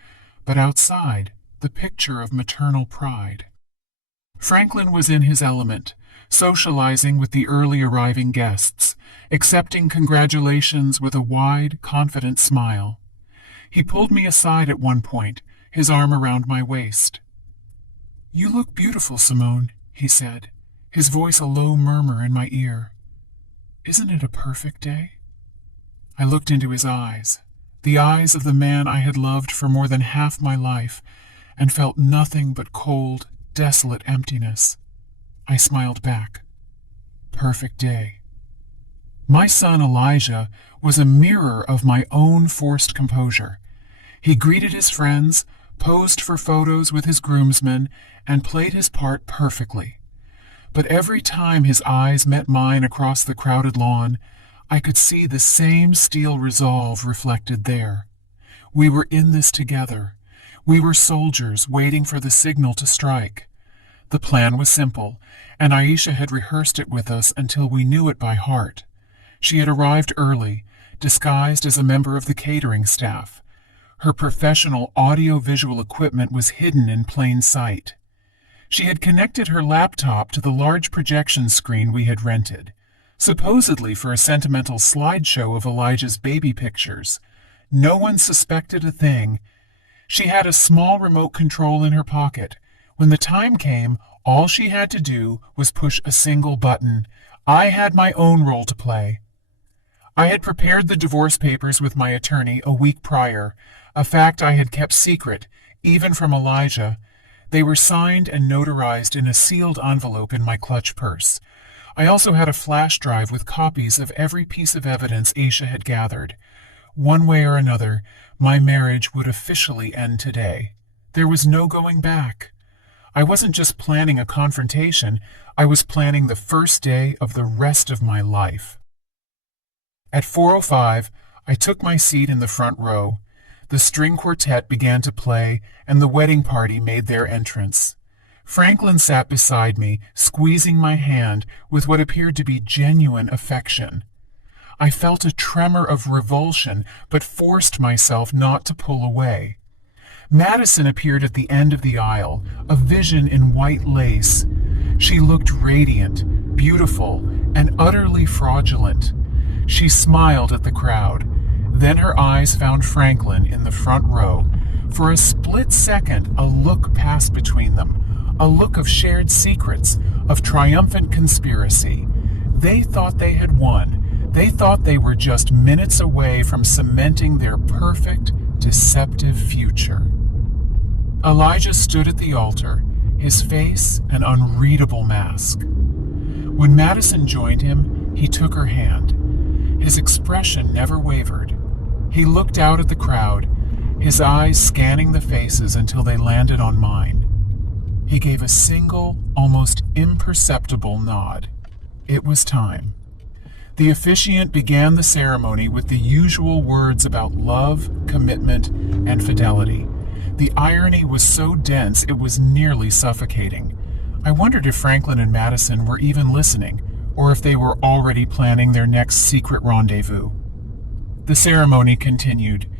but outside, the picture of maternal pride. Franklin was in his element, socializing with the early arriving guests, accepting congratulations with a wide, confident smile. He pulled me aside at one point, his arm around my waist. "You look beautiful, Simone," he said, his voice a low murmur in my ear. "Isn't it a perfect day?" I looked into his eyes, the eyes of the man I had loved for more than half my life, and felt nothing but cold, desolate emptiness. I smiled back. Perfect day. My son Elijah was a mirror of my own forced composure. He greeted his friends, posed for photos with his groomsmen, and played his part perfectly. But every time his eyes met mine across the crowded lawn, I could see the same steel resolve reflected there. We were in this together. We were soldiers waiting for the signal to strike. The plan was simple, and Aisha had rehearsed it with us until we knew it by heart. She had arrived early, disguised as a member of the catering staff. Her professional audio-visual equipment was hidden in plain sight. She had connected her laptop to the large projection screen we had rented, supposedly for a sentimental slideshow of Elijah's baby pictures. No one suspected a thing. She had a small remote control in her pocket. When the time came, all she had to do was push a single button. I had my own role to play. I had prepared the divorce papers with my attorney a week prior, a fact I had kept secret, even from Elijah. They were signed and notarized in a sealed envelope in my clutch purse. I also had a flash drive with copies of every piece of evidence Aisha had gathered. One way or another, my marriage would officially end today. There was no going back. I wasn't just planning a confrontation, I was planning the first day of the rest of my life. At 4:05, I took my seat in the front row. The string quartet began to play, and the wedding party made their entrance. Franklin sat beside me, squeezing my hand with what appeared to be genuine affection. I felt a tremor of revulsion, but forced myself not to pull away. Madison appeared at the end of the aisle, a vision in white lace. She looked radiant, beautiful, and utterly fraudulent. She smiled at the crowd. Then her eyes found Franklin in the front row. For a split second, a look passed between them, a look of shared secrets, of triumphant conspiracy. They thought they had won. They thought they were just minutes away from cementing their perfect, deceptive future. Elijah stood at the altar, his face an unreadable mask. When Madison joined him, he took her hand. His expression never wavered. He looked out at the crowd, his eyes scanning the faces until they landed on mine. He gave a single, almost imperceptible nod. It was time. The officiant began the ceremony with the usual words about love, commitment, and fidelity. The irony was so dense it was nearly suffocating. I wondered if Franklin and Madison were even listening, or if they were already planning their next secret rendezvous. The ceremony continued.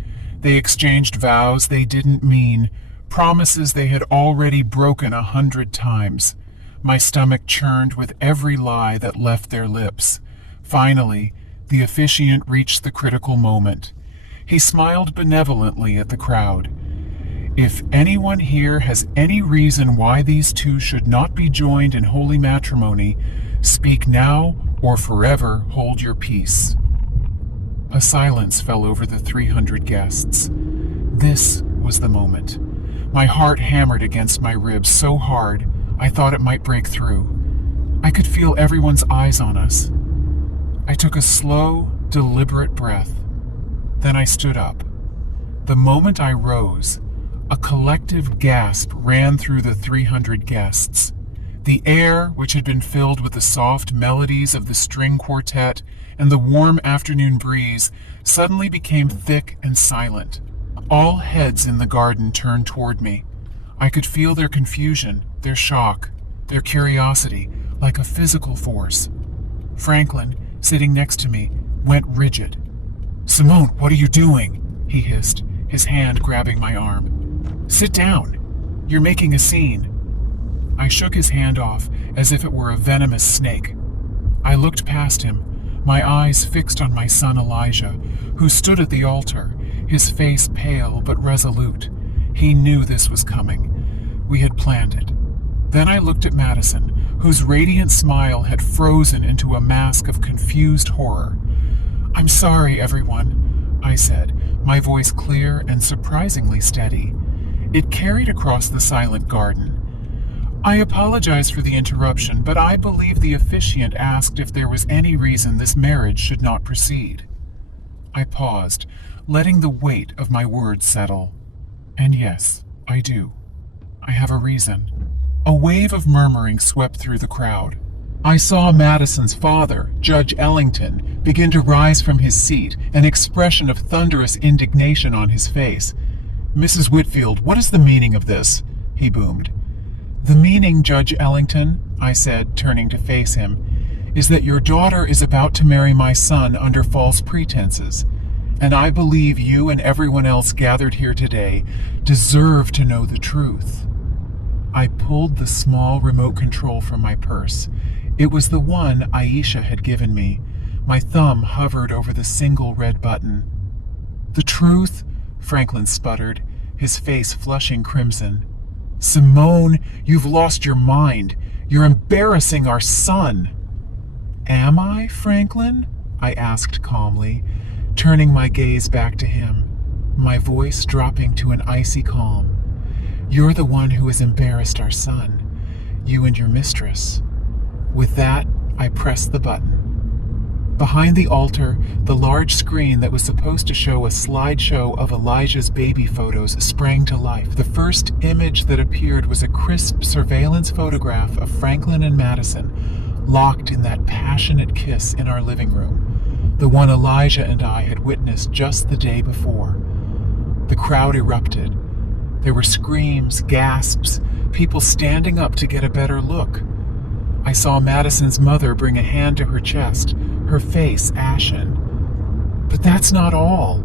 They exchanged vows they didn't mean, promises they had already broken 100 times. My stomach churned with every lie that left their lips. Finally, the officiant reached the critical moment. He smiled benevolently at the crowd. If anyone here has any reason why these two should not be joined in holy matrimony, speak now or forever hold your peace. A silence fell over the 300 guests. This was the moment. My heart hammered against my ribs so hard I thought it might break through. I could feel everyone's eyes on us. I took a slow, deliberate breath. Then I stood up. The moment I rose, a collective gasp ran through the 300 guests. The air, which had been filled with the soft melodies of the string quartet and the warm afternoon breeze, suddenly became thick and silent. All heads in the garden turned toward me. I could feel their confusion, their shock, their curiosity, like a physical force. Franklin, sitting next to me, went rigid. "Simone, what are you doing?" he hissed, his hand grabbing my arm. "Sit down. You're making a scene." I shook his hand off as if it were a venomous snake. I looked past him, my eyes fixed on my son Elijah, who stood at the altar, his face pale but resolute. He knew this was coming. We had planned it. Then I looked at Madison, whose radiant smile had frozen into a mask of confused horror. "I'm sorry, everyone," I said, my voice clear and surprisingly steady. It carried across the silent garden. "I apologize for the interruption, but I believe the officiant asked if there was any reason this marriage should not proceed." I paused, letting the weight of my words settle. "And yes, I do. I have a reason." A wave of murmuring swept through the crowd. I saw Madison's father, Judge Ellington, begin to rise from his seat, an expression of thunderous indignation on his face. "Mrs. Whitfield, what is the meaning of this?" he boomed. "The meaning, Judge Ellington," I said, turning to face him, "is that your daughter is about to marry my son under false pretenses, and I believe you and everyone else gathered here today deserve to know the truth." I pulled the small remote control from my purse. It was the one Aisha had given me. My thumb hovered over the single red button. "The truth?" Franklin sputtered, his face flushing crimson. "Simone, you've lost your mind. You're embarrassing our son." "Am I, Franklin?" I asked calmly, turning my gaze back to him, my voice dropping to an icy calm. "You're the one who has embarrassed our son, you and your mistress." With that, I pressed the button. Behind the altar, the large screen that was supposed to show a slideshow of Elijah's baby photos sprang to life. The first image that appeared was a crisp surveillance photograph of Franklin and Madison, locked in that passionate kiss in our living room, the one Elijah and I had witnessed just the day before. The crowd erupted. There were screams, gasps, people standing up to get a better look. I saw Madison's mother bring a hand to her chest, her face ashen. "But that's not all,"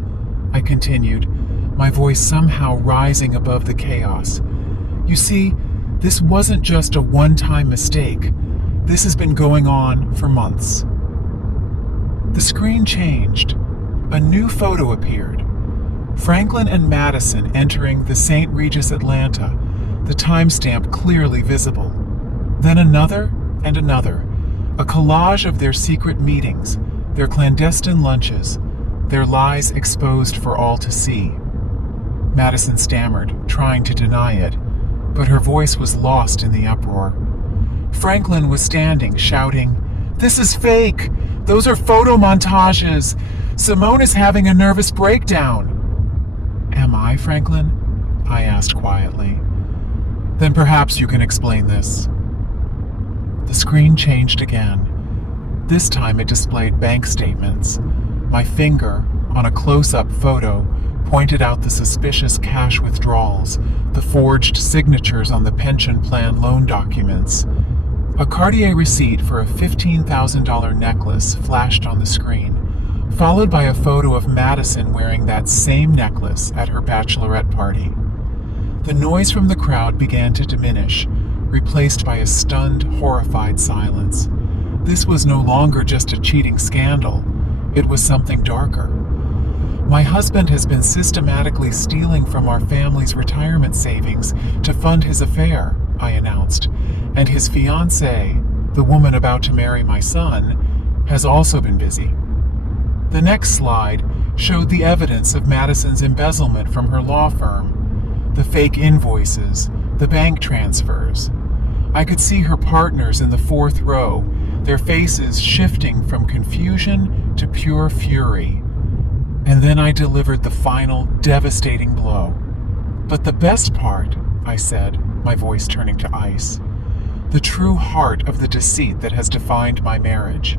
I continued, my voice somehow rising above the chaos. "You see, this wasn't just a one-time mistake. This has been going on for months." The screen changed. A new photo appeared. Franklin and Madison entering the St. Regis Atlanta, the timestamp clearly visible. Then another and another, a collage of their secret meetings, their clandestine lunches, their lies exposed for all to see. Madison stammered, trying to deny it, but her voice was lost in the uproar. Franklin was standing, shouting, "This is fake! Those are photo montages! Simone is having a nervous breakdown!" "Am I, Franklin?" I asked quietly. "Then perhaps you can explain this." The screen changed again. This time it displayed bank statements. My finger, on a close-up photo, pointed out the suspicious cash withdrawals, the forged signatures on the pension plan loan documents. A Cartier receipt for a $15,000 necklace flashed on the screen, followed by a photo of Madison wearing that same necklace at her bachelorette party. The noise from the crowd began to diminish, replaced by a stunned, horrified silence. This was no longer just a cheating scandal. It was something darker. "My husband has been systematically stealing from our family's retirement savings to fund his affair," I announced, "and his fiancée, the woman about to marry my son, has also been busy." The next slide showed the evidence of Madison's embezzlement from her law firm. The fake invoices, the bank transfers. I could see her partners in the fourth row, their faces shifting from confusion to pure fury. And then I delivered the final, devastating blow. "But the best part," I said, my voice turning to ice, "the true heart of the deceit that has defined my marriage,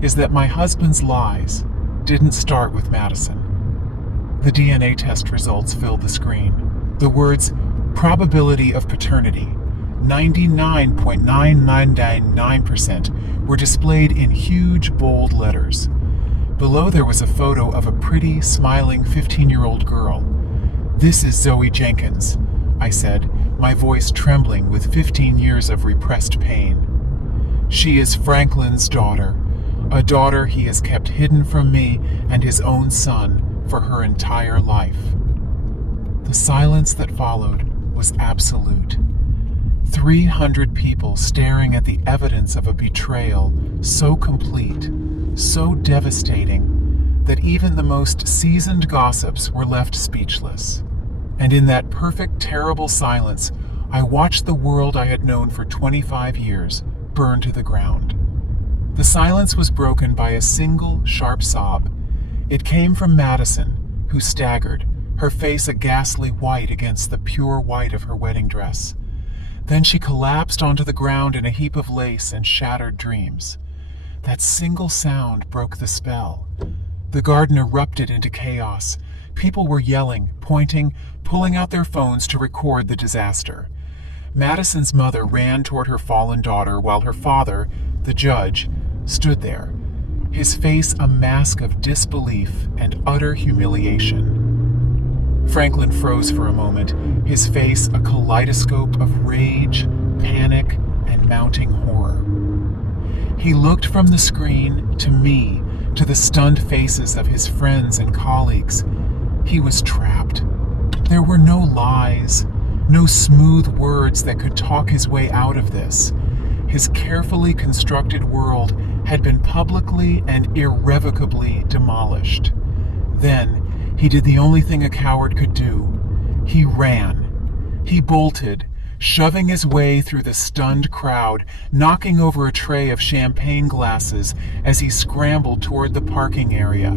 is that my husband's lies didn't start with Madison." The DNA test results filled the screen. The words "probability of paternity," 99.9999%, were displayed in huge, bold letters. Below there was a photo of a pretty, smiling 15-year-old girl. "This is Zoe Jenkins," I said, my voice trembling with 15 years of repressed pain. "She is Franklin's daughter, a daughter he has kept hidden from me and his own son for her entire life." The silence that followed was absolute. 300 people staring at the evidence of a betrayal so complete, so devastating, that even the most seasoned gossips were left speechless. And in that perfect, terrible silence, I watched the world I had known for 25 years burn to the ground. The silence was broken by a single, sharp sob. It came from Madison, who staggered, her face a ghastly white against the pure white of her wedding dress. Then she collapsed onto the ground in a heap of lace and shattered dreams. That single sound broke the spell. The garden erupted into chaos. People were yelling, pointing, pulling out their phones to record the disaster. Madison's mother ran toward her fallen daughter while her father, the judge, stood there, his face a mask of disbelief and utter humiliation. Franklin froze for a moment, his face a kaleidoscope of rage, panic, and mounting horror. He looked from the screen to me, to the stunned faces of his friends and colleagues. He was trapped. There were no lies, no smooth words that could talk his way out of this. His carefully constructed world had been publicly and irrevocably demolished. Then, he did the only thing a coward could do. He ran. He bolted, shoving his way through the stunned crowd, knocking over a tray of champagne glasses as he scrambled toward the parking area.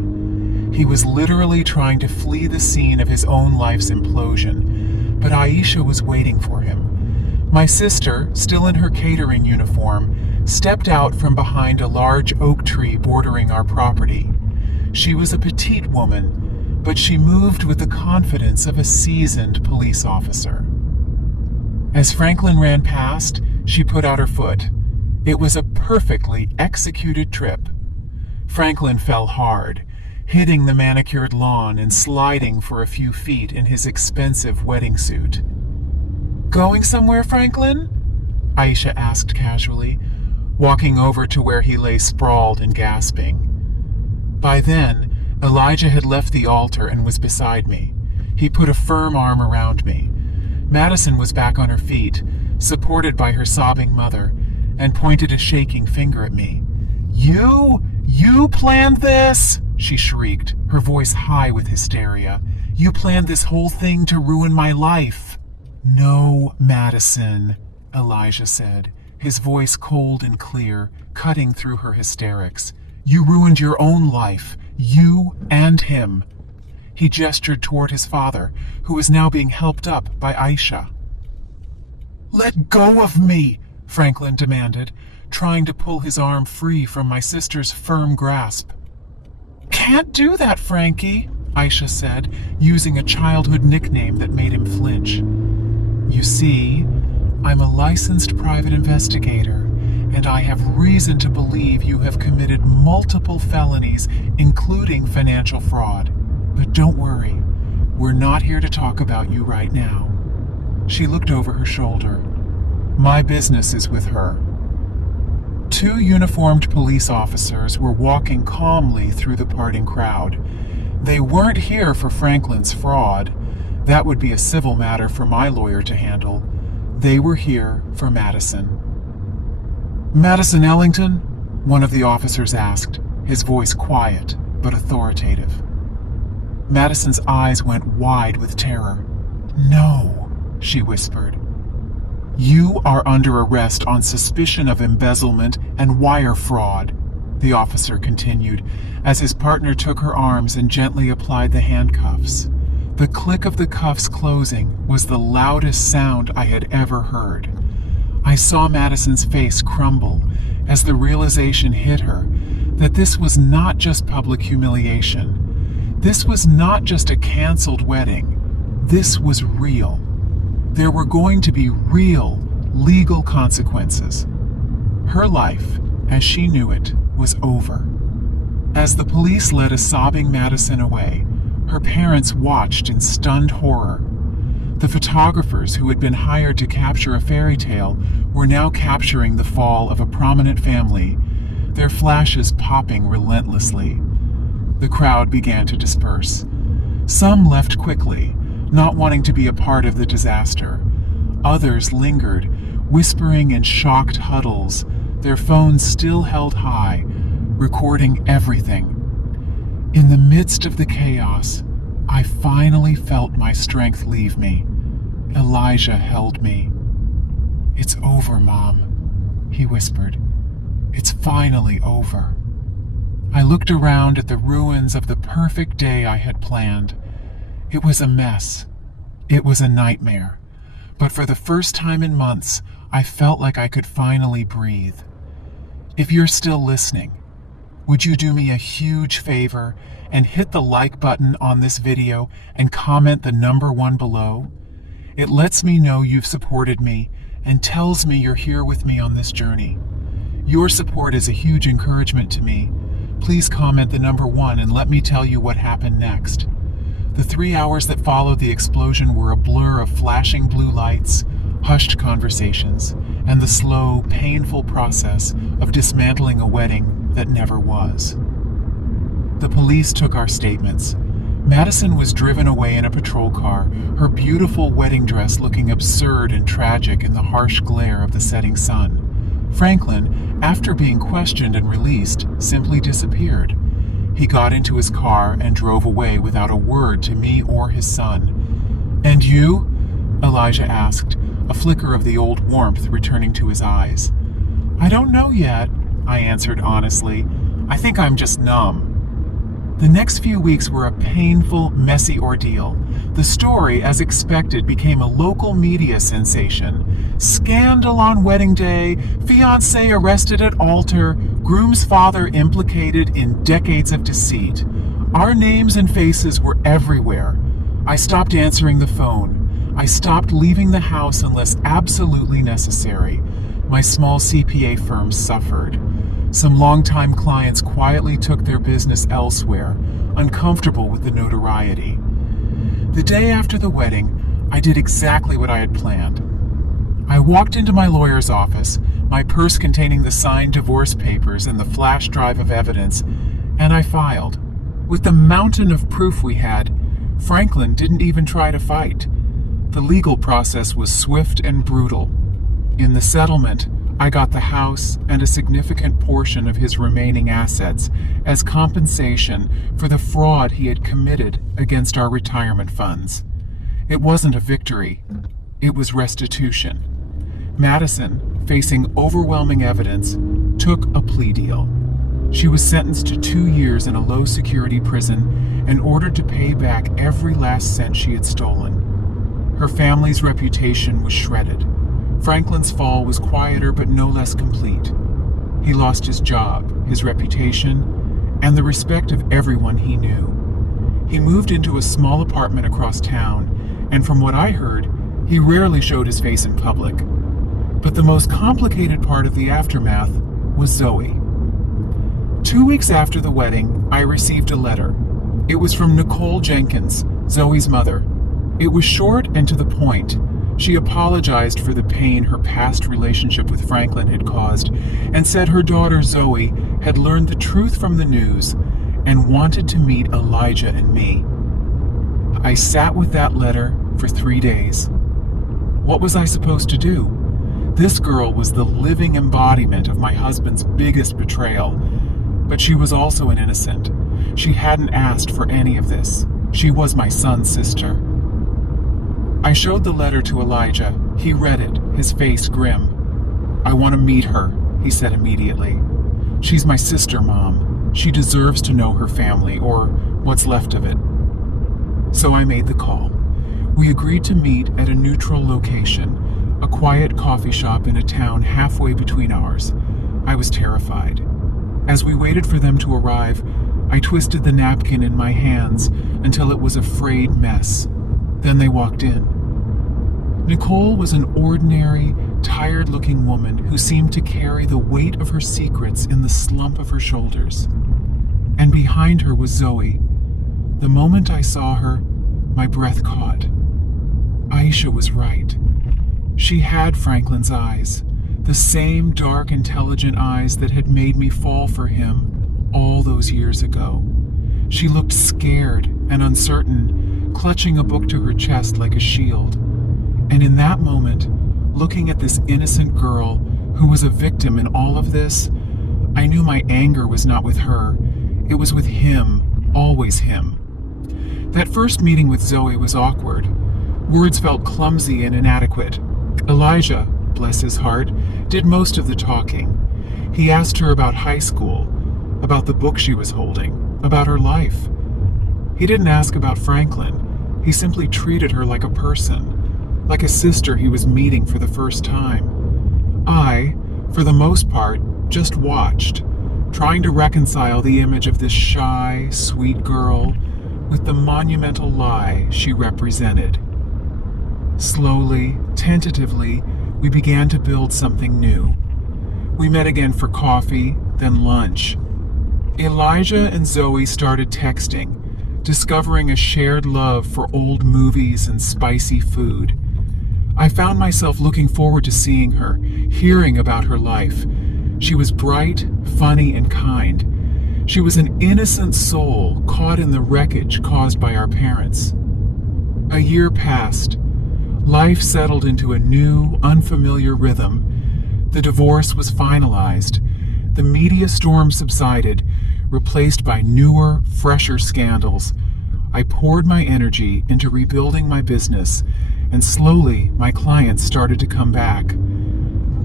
He was literally trying to flee the scene of his own life's implosion, but Aisha was waiting for him. My sister, still in her catering uniform, stepped out from behind a large oak tree bordering our property. She was a petite woman, but she moved with the confidence of a seasoned police officer. As Franklin ran past, she put out her foot. It was a perfectly executed trip. Franklin fell hard, hitting the manicured lawn and sliding for a few feet in his expensive wedding suit. "Going somewhere, Franklin?" Aisha asked casually, walking over to where he lay sprawled and gasping. By then, Elijah had left the altar and was beside me. He put a firm arm around me. Madison was back on her feet, supported by her sobbing mother, and pointed a shaking finger at me. You planned this?" she shrieked, her voice high with hysteria. "You planned this whole thing to ruin my life." "No, Madison," Elijah said, his voice cold and clear, cutting through her hysterics. "You ruined your own life, you and him." He gestured toward his father, who was now being helped up by Aisha. "Let go of me," Franklin demanded, trying to pull his arm free from my sister's firm grasp. "Can't do that, Frankie," Aisha said, using a childhood nickname that made him flinch. "You see, I'm a licensed private investigator, and I have reason to believe you have committed multiple felonies, including financial fraud. But don't worry, we're not here to talk about you right now." She looked over her shoulder. "My business is with her." 2 uniformed police officers were walking calmly through the parting crowd. They weren't here for Franklin's fraud. That would be a civil matter for my lawyer to handle. They were here for Madison. "Madison Ellington?" one of the officers asked, his voice quiet but authoritative. Madison's eyes went wide with terror. "No," she whispered. "You are under arrest on suspicion of embezzlement and wire fraud," the officer continued, as his partner took her arms and gently applied the handcuffs. The click of the cuffs closing was the loudest sound I had ever heard. I saw Madison's face crumble as the realization hit her that this was not just public humiliation. This was not just a canceled wedding. This was real. There were going to be real, legal consequences. Her life, as she knew it, was over. As the police led a sobbing Madison away, her parents watched in stunned horror. The photographers who had been hired to capture a fairy tale were now capturing the fall of a prominent family, their flashes popping relentlessly. The crowd began to disperse. Some left quickly, not wanting to be a part of the disaster. Others lingered, whispering in shocked huddles, their phones still held high, recording everything. In the midst of the chaos, I finally felt my strength leave me. Elijah held me. "It's over, Mom," he whispered. "It's finally over." I looked around at the ruins of the perfect day I had planned. It was a mess. It was a nightmare. But for the first time in months, I felt like I could finally breathe. If you're still listening, would you do me a huge favor and hit the like button on this video and comment the number 1 below? It lets me know you've supported me and tells me you're here with me on this journey. Your support is a huge encouragement to me. Please comment the number 1 and let me tell you what happened next. The 3 hours that followed the explosion were a blur of flashing blue lights, hushed conversations, and the slow, painful process of dismantling a wedding that never was. The police took our statements. Madison was driven away in a patrol car, her beautiful wedding dress looking absurd and tragic in the harsh glare of the setting sun. Franklin, after being questioned and released, simply disappeared. He got into his car and drove away without a word to me or his son. "And you?" Elijah asked, a flicker of the old warmth returning to his eyes. "I don't know yet," I answered honestly. "I think I'm just numb." The next few weeks were a painful, messy ordeal. The story, as expected, became a local media sensation. Scandal on wedding day, fiancé arrested at altar, groom's father implicated in decades of deceit. Our names and faces were everywhere. I stopped answering the phone. I stopped leaving the house unless absolutely necessary. My small CPA firm suffered. Some longtime clients quietly took their business elsewhere, uncomfortable with the notoriety. The day after the wedding, I did exactly what I had planned. I walked into my lawyer's office, my purse containing the signed divorce papers and the flash drive of evidence, and I filed. With the mountain of proof we had, Franklin didn't even try to fight. The legal process was swift and brutal. In the settlement, I got the house and a significant portion of his remaining assets as compensation for the fraud he had committed against our retirement funds. It wasn't a victory, it was restitution. Madison, facing overwhelming evidence, took a plea deal. She was sentenced to 2 years in a low-security prison and ordered to pay back every last cent she had stolen. Her family's reputation was shredded. Franklin's fall was quieter but no less complete. He lost his job, his reputation, and the respect of everyone he knew. He moved into a small apartment across town, and from what I heard, he rarely showed his face in public. But the most complicated part of the aftermath was Zoe. 2 weeks after the wedding, I received a letter. It was from Nicole Jenkins, Zoe's mother. It was short and to the point. She apologized for the pain her past relationship with Franklin had caused and said her daughter Zoe had learned the truth from the news and wanted to meet Elijah and me. I sat with that letter for 3 days. What was I supposed to do? This girl was the living embodiment of my husband's biggest betrayal, but she was also an innocent. She hadn't asked for any of this. She was my son's sister. I showed the letter to Elijah. He read it, his face grim. "I want to meet her," he said immediately. "She's my sister, Mom. She deserves to know her family, or what's left of it." So I made the call. We agreed to meet at a neutral location, a quiet coffee shop in a town halfway between ours. I was terrified. As we waited for them to arrive, I twisted the napkin in my hands until it was a frayed mess. Then they walked in. Nicole was an ordinary, tired-looking woman who seemed to carry the weight of her secrets in the slump of her shoulders. And behind her was Zoe. The moment I saw her, my breath caught. Aisha was right. She had Franklin's eyes, the same dark, intelligent eyes that had made me fall for him all those years ago. She looked scared and uncertain, clutching a book to her chest like a shield. And in that moment, looking at this innocent girl who was a victim in all of this, I knew my anger was not with her. It was with him, always him. That first meeting with Zoe was awkward. Words felt clumsy and inadequate. Elijah, bless his heart, did most of the talking. He asked her about high school, about the book she was holding, about her life. He didn't ask about Franklin. He simply treated her like a person, like a sister he was meeting for the first time. I, for the most part, just watched, trying to reconcile the image of this shy, sweet girl with the monumental lie she represented. Slowly, tentatively, we began to build something new. We met again for coffee, then lunch. Elijah and Zoe started texting, discovering a shared love for old movies and spicy food. I found myself looking forward to seeing her, hearing about her life. She was bright, funny, and kind. She was an innocent soul caught in the wreckage caused by our parents. A year passed. Life settled into a new, unfamiliar rhythm. The divorce was finalized. The media storm subsided, replaced by newer, fresher scandals. I poured my energy into rebuilding my business, and slowly my clients started to come back.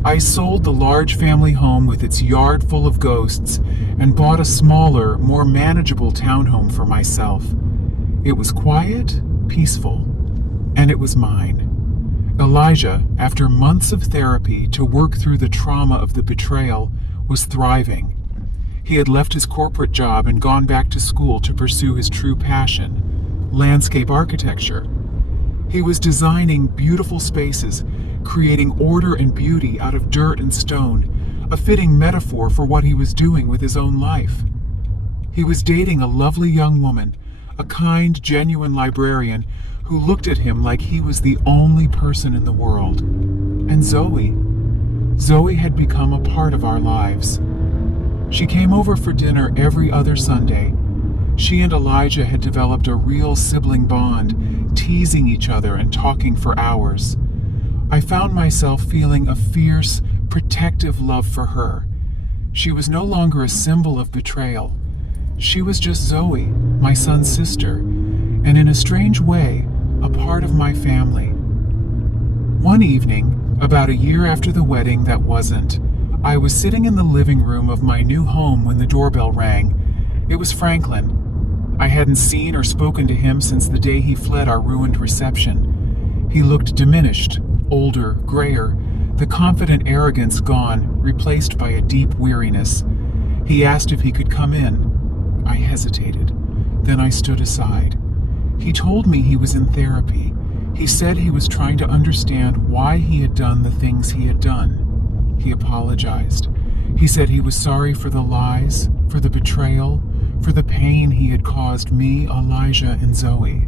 I sold the large family home with its yard full of ghosts and bought a smaller, more manageable townhome for myself. It was quiet, peaceful, and it was mine. Elijah, after months of therapy to work through the trauma of the betrayal, was thriving. He had left his corporate job and gone back to school to pursue his true passion, landscape architecture. He was designing beautiful spaces, creating order and beauty out of dirt and stone, a fitting metaphor for what he was doing with his own life. He was dating a lovely young woman, a kind, genuine librarian who looked at him like he was the only person in the world. And Zoe. Zoe had become a part of our lives. She came over for dinner every other Sunday. She and Elijah had developed a real sibling bond, teasing each other and talking for hours. I found myself feeling a fierce, protective love for her. She was no longer a symbol of betrayal. She was just Zoe, my son's sister, and in a strange way, a part of my family. One evening, about a year after the wedding that wasn't, I was sitting in the living room of my new home when the doorbell rang. It was Franklin. I hadn't seen or spoken to him since the day he fled our ruined reception. He looked diminished, older, grayer, the confident arrogance gone, replaced by a deep weariness. He asked if he could come in. I hesitated. Then I stood aside. He told me he was in therapy. He said he was trying to understand why he had done the things he had done. He apologized. He said he was sorry for the lies, for the betrayal, for the pain he had caused me, Elijah, and Zoe.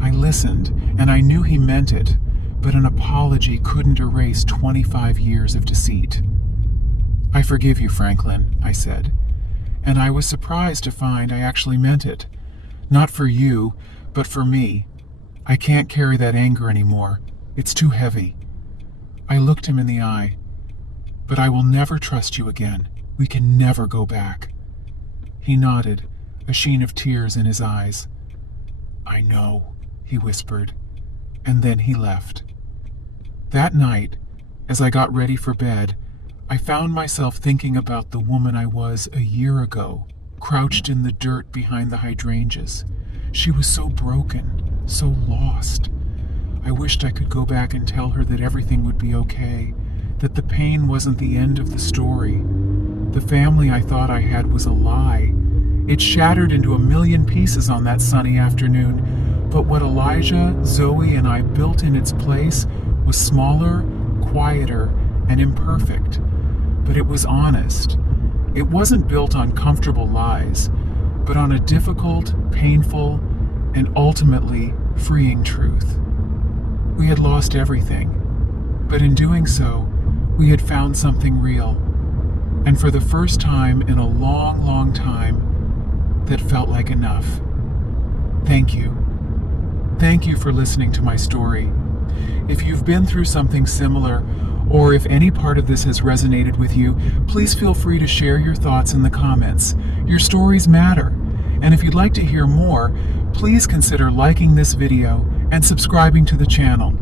I listened, and I knew he meant it, but an apology couldn't erase 25 years of deceit. "I forgive you, Franklin," I said, and I was surprised to find I actually meant it. Not for you, but for me. I can't carry that anger anymore. It's too heavy. I looked him in the eye. "But I will never trust you again. We can never go back." He nodded, a sheen of tears in his eyes. "I know," he whispered. and then he left. That night, as I got ready for bed, I found myself thinking about the woman I was a year ago, crouched in the dirt behind the hydrangeas. She was so broken, so lost. I wished I could go back and tell her that everything would be okay, that the pain wasn't the end of the story. The family I thought I had was a lie. It shattered into a million pieces on that sunny afternoon, but what Elijah, Zoe, and I built in its place was smaller, quieter, and imperfect. But it was honest. It wasn't built on comfortable lies, but on a difficult, painful, and ultimately freeing truth. We had lost everything, but in doing so, we had found something real. And for the first time in a long, long time, that felt like enough. Thank you. Thank you for listening to my story. If you've been through something similar, or if any part of this has resonated with you, please feel free to share your thoughts in the comments. Your stories matter. And if you'd like to hear more, please consider liking this video and subscribing to the channel.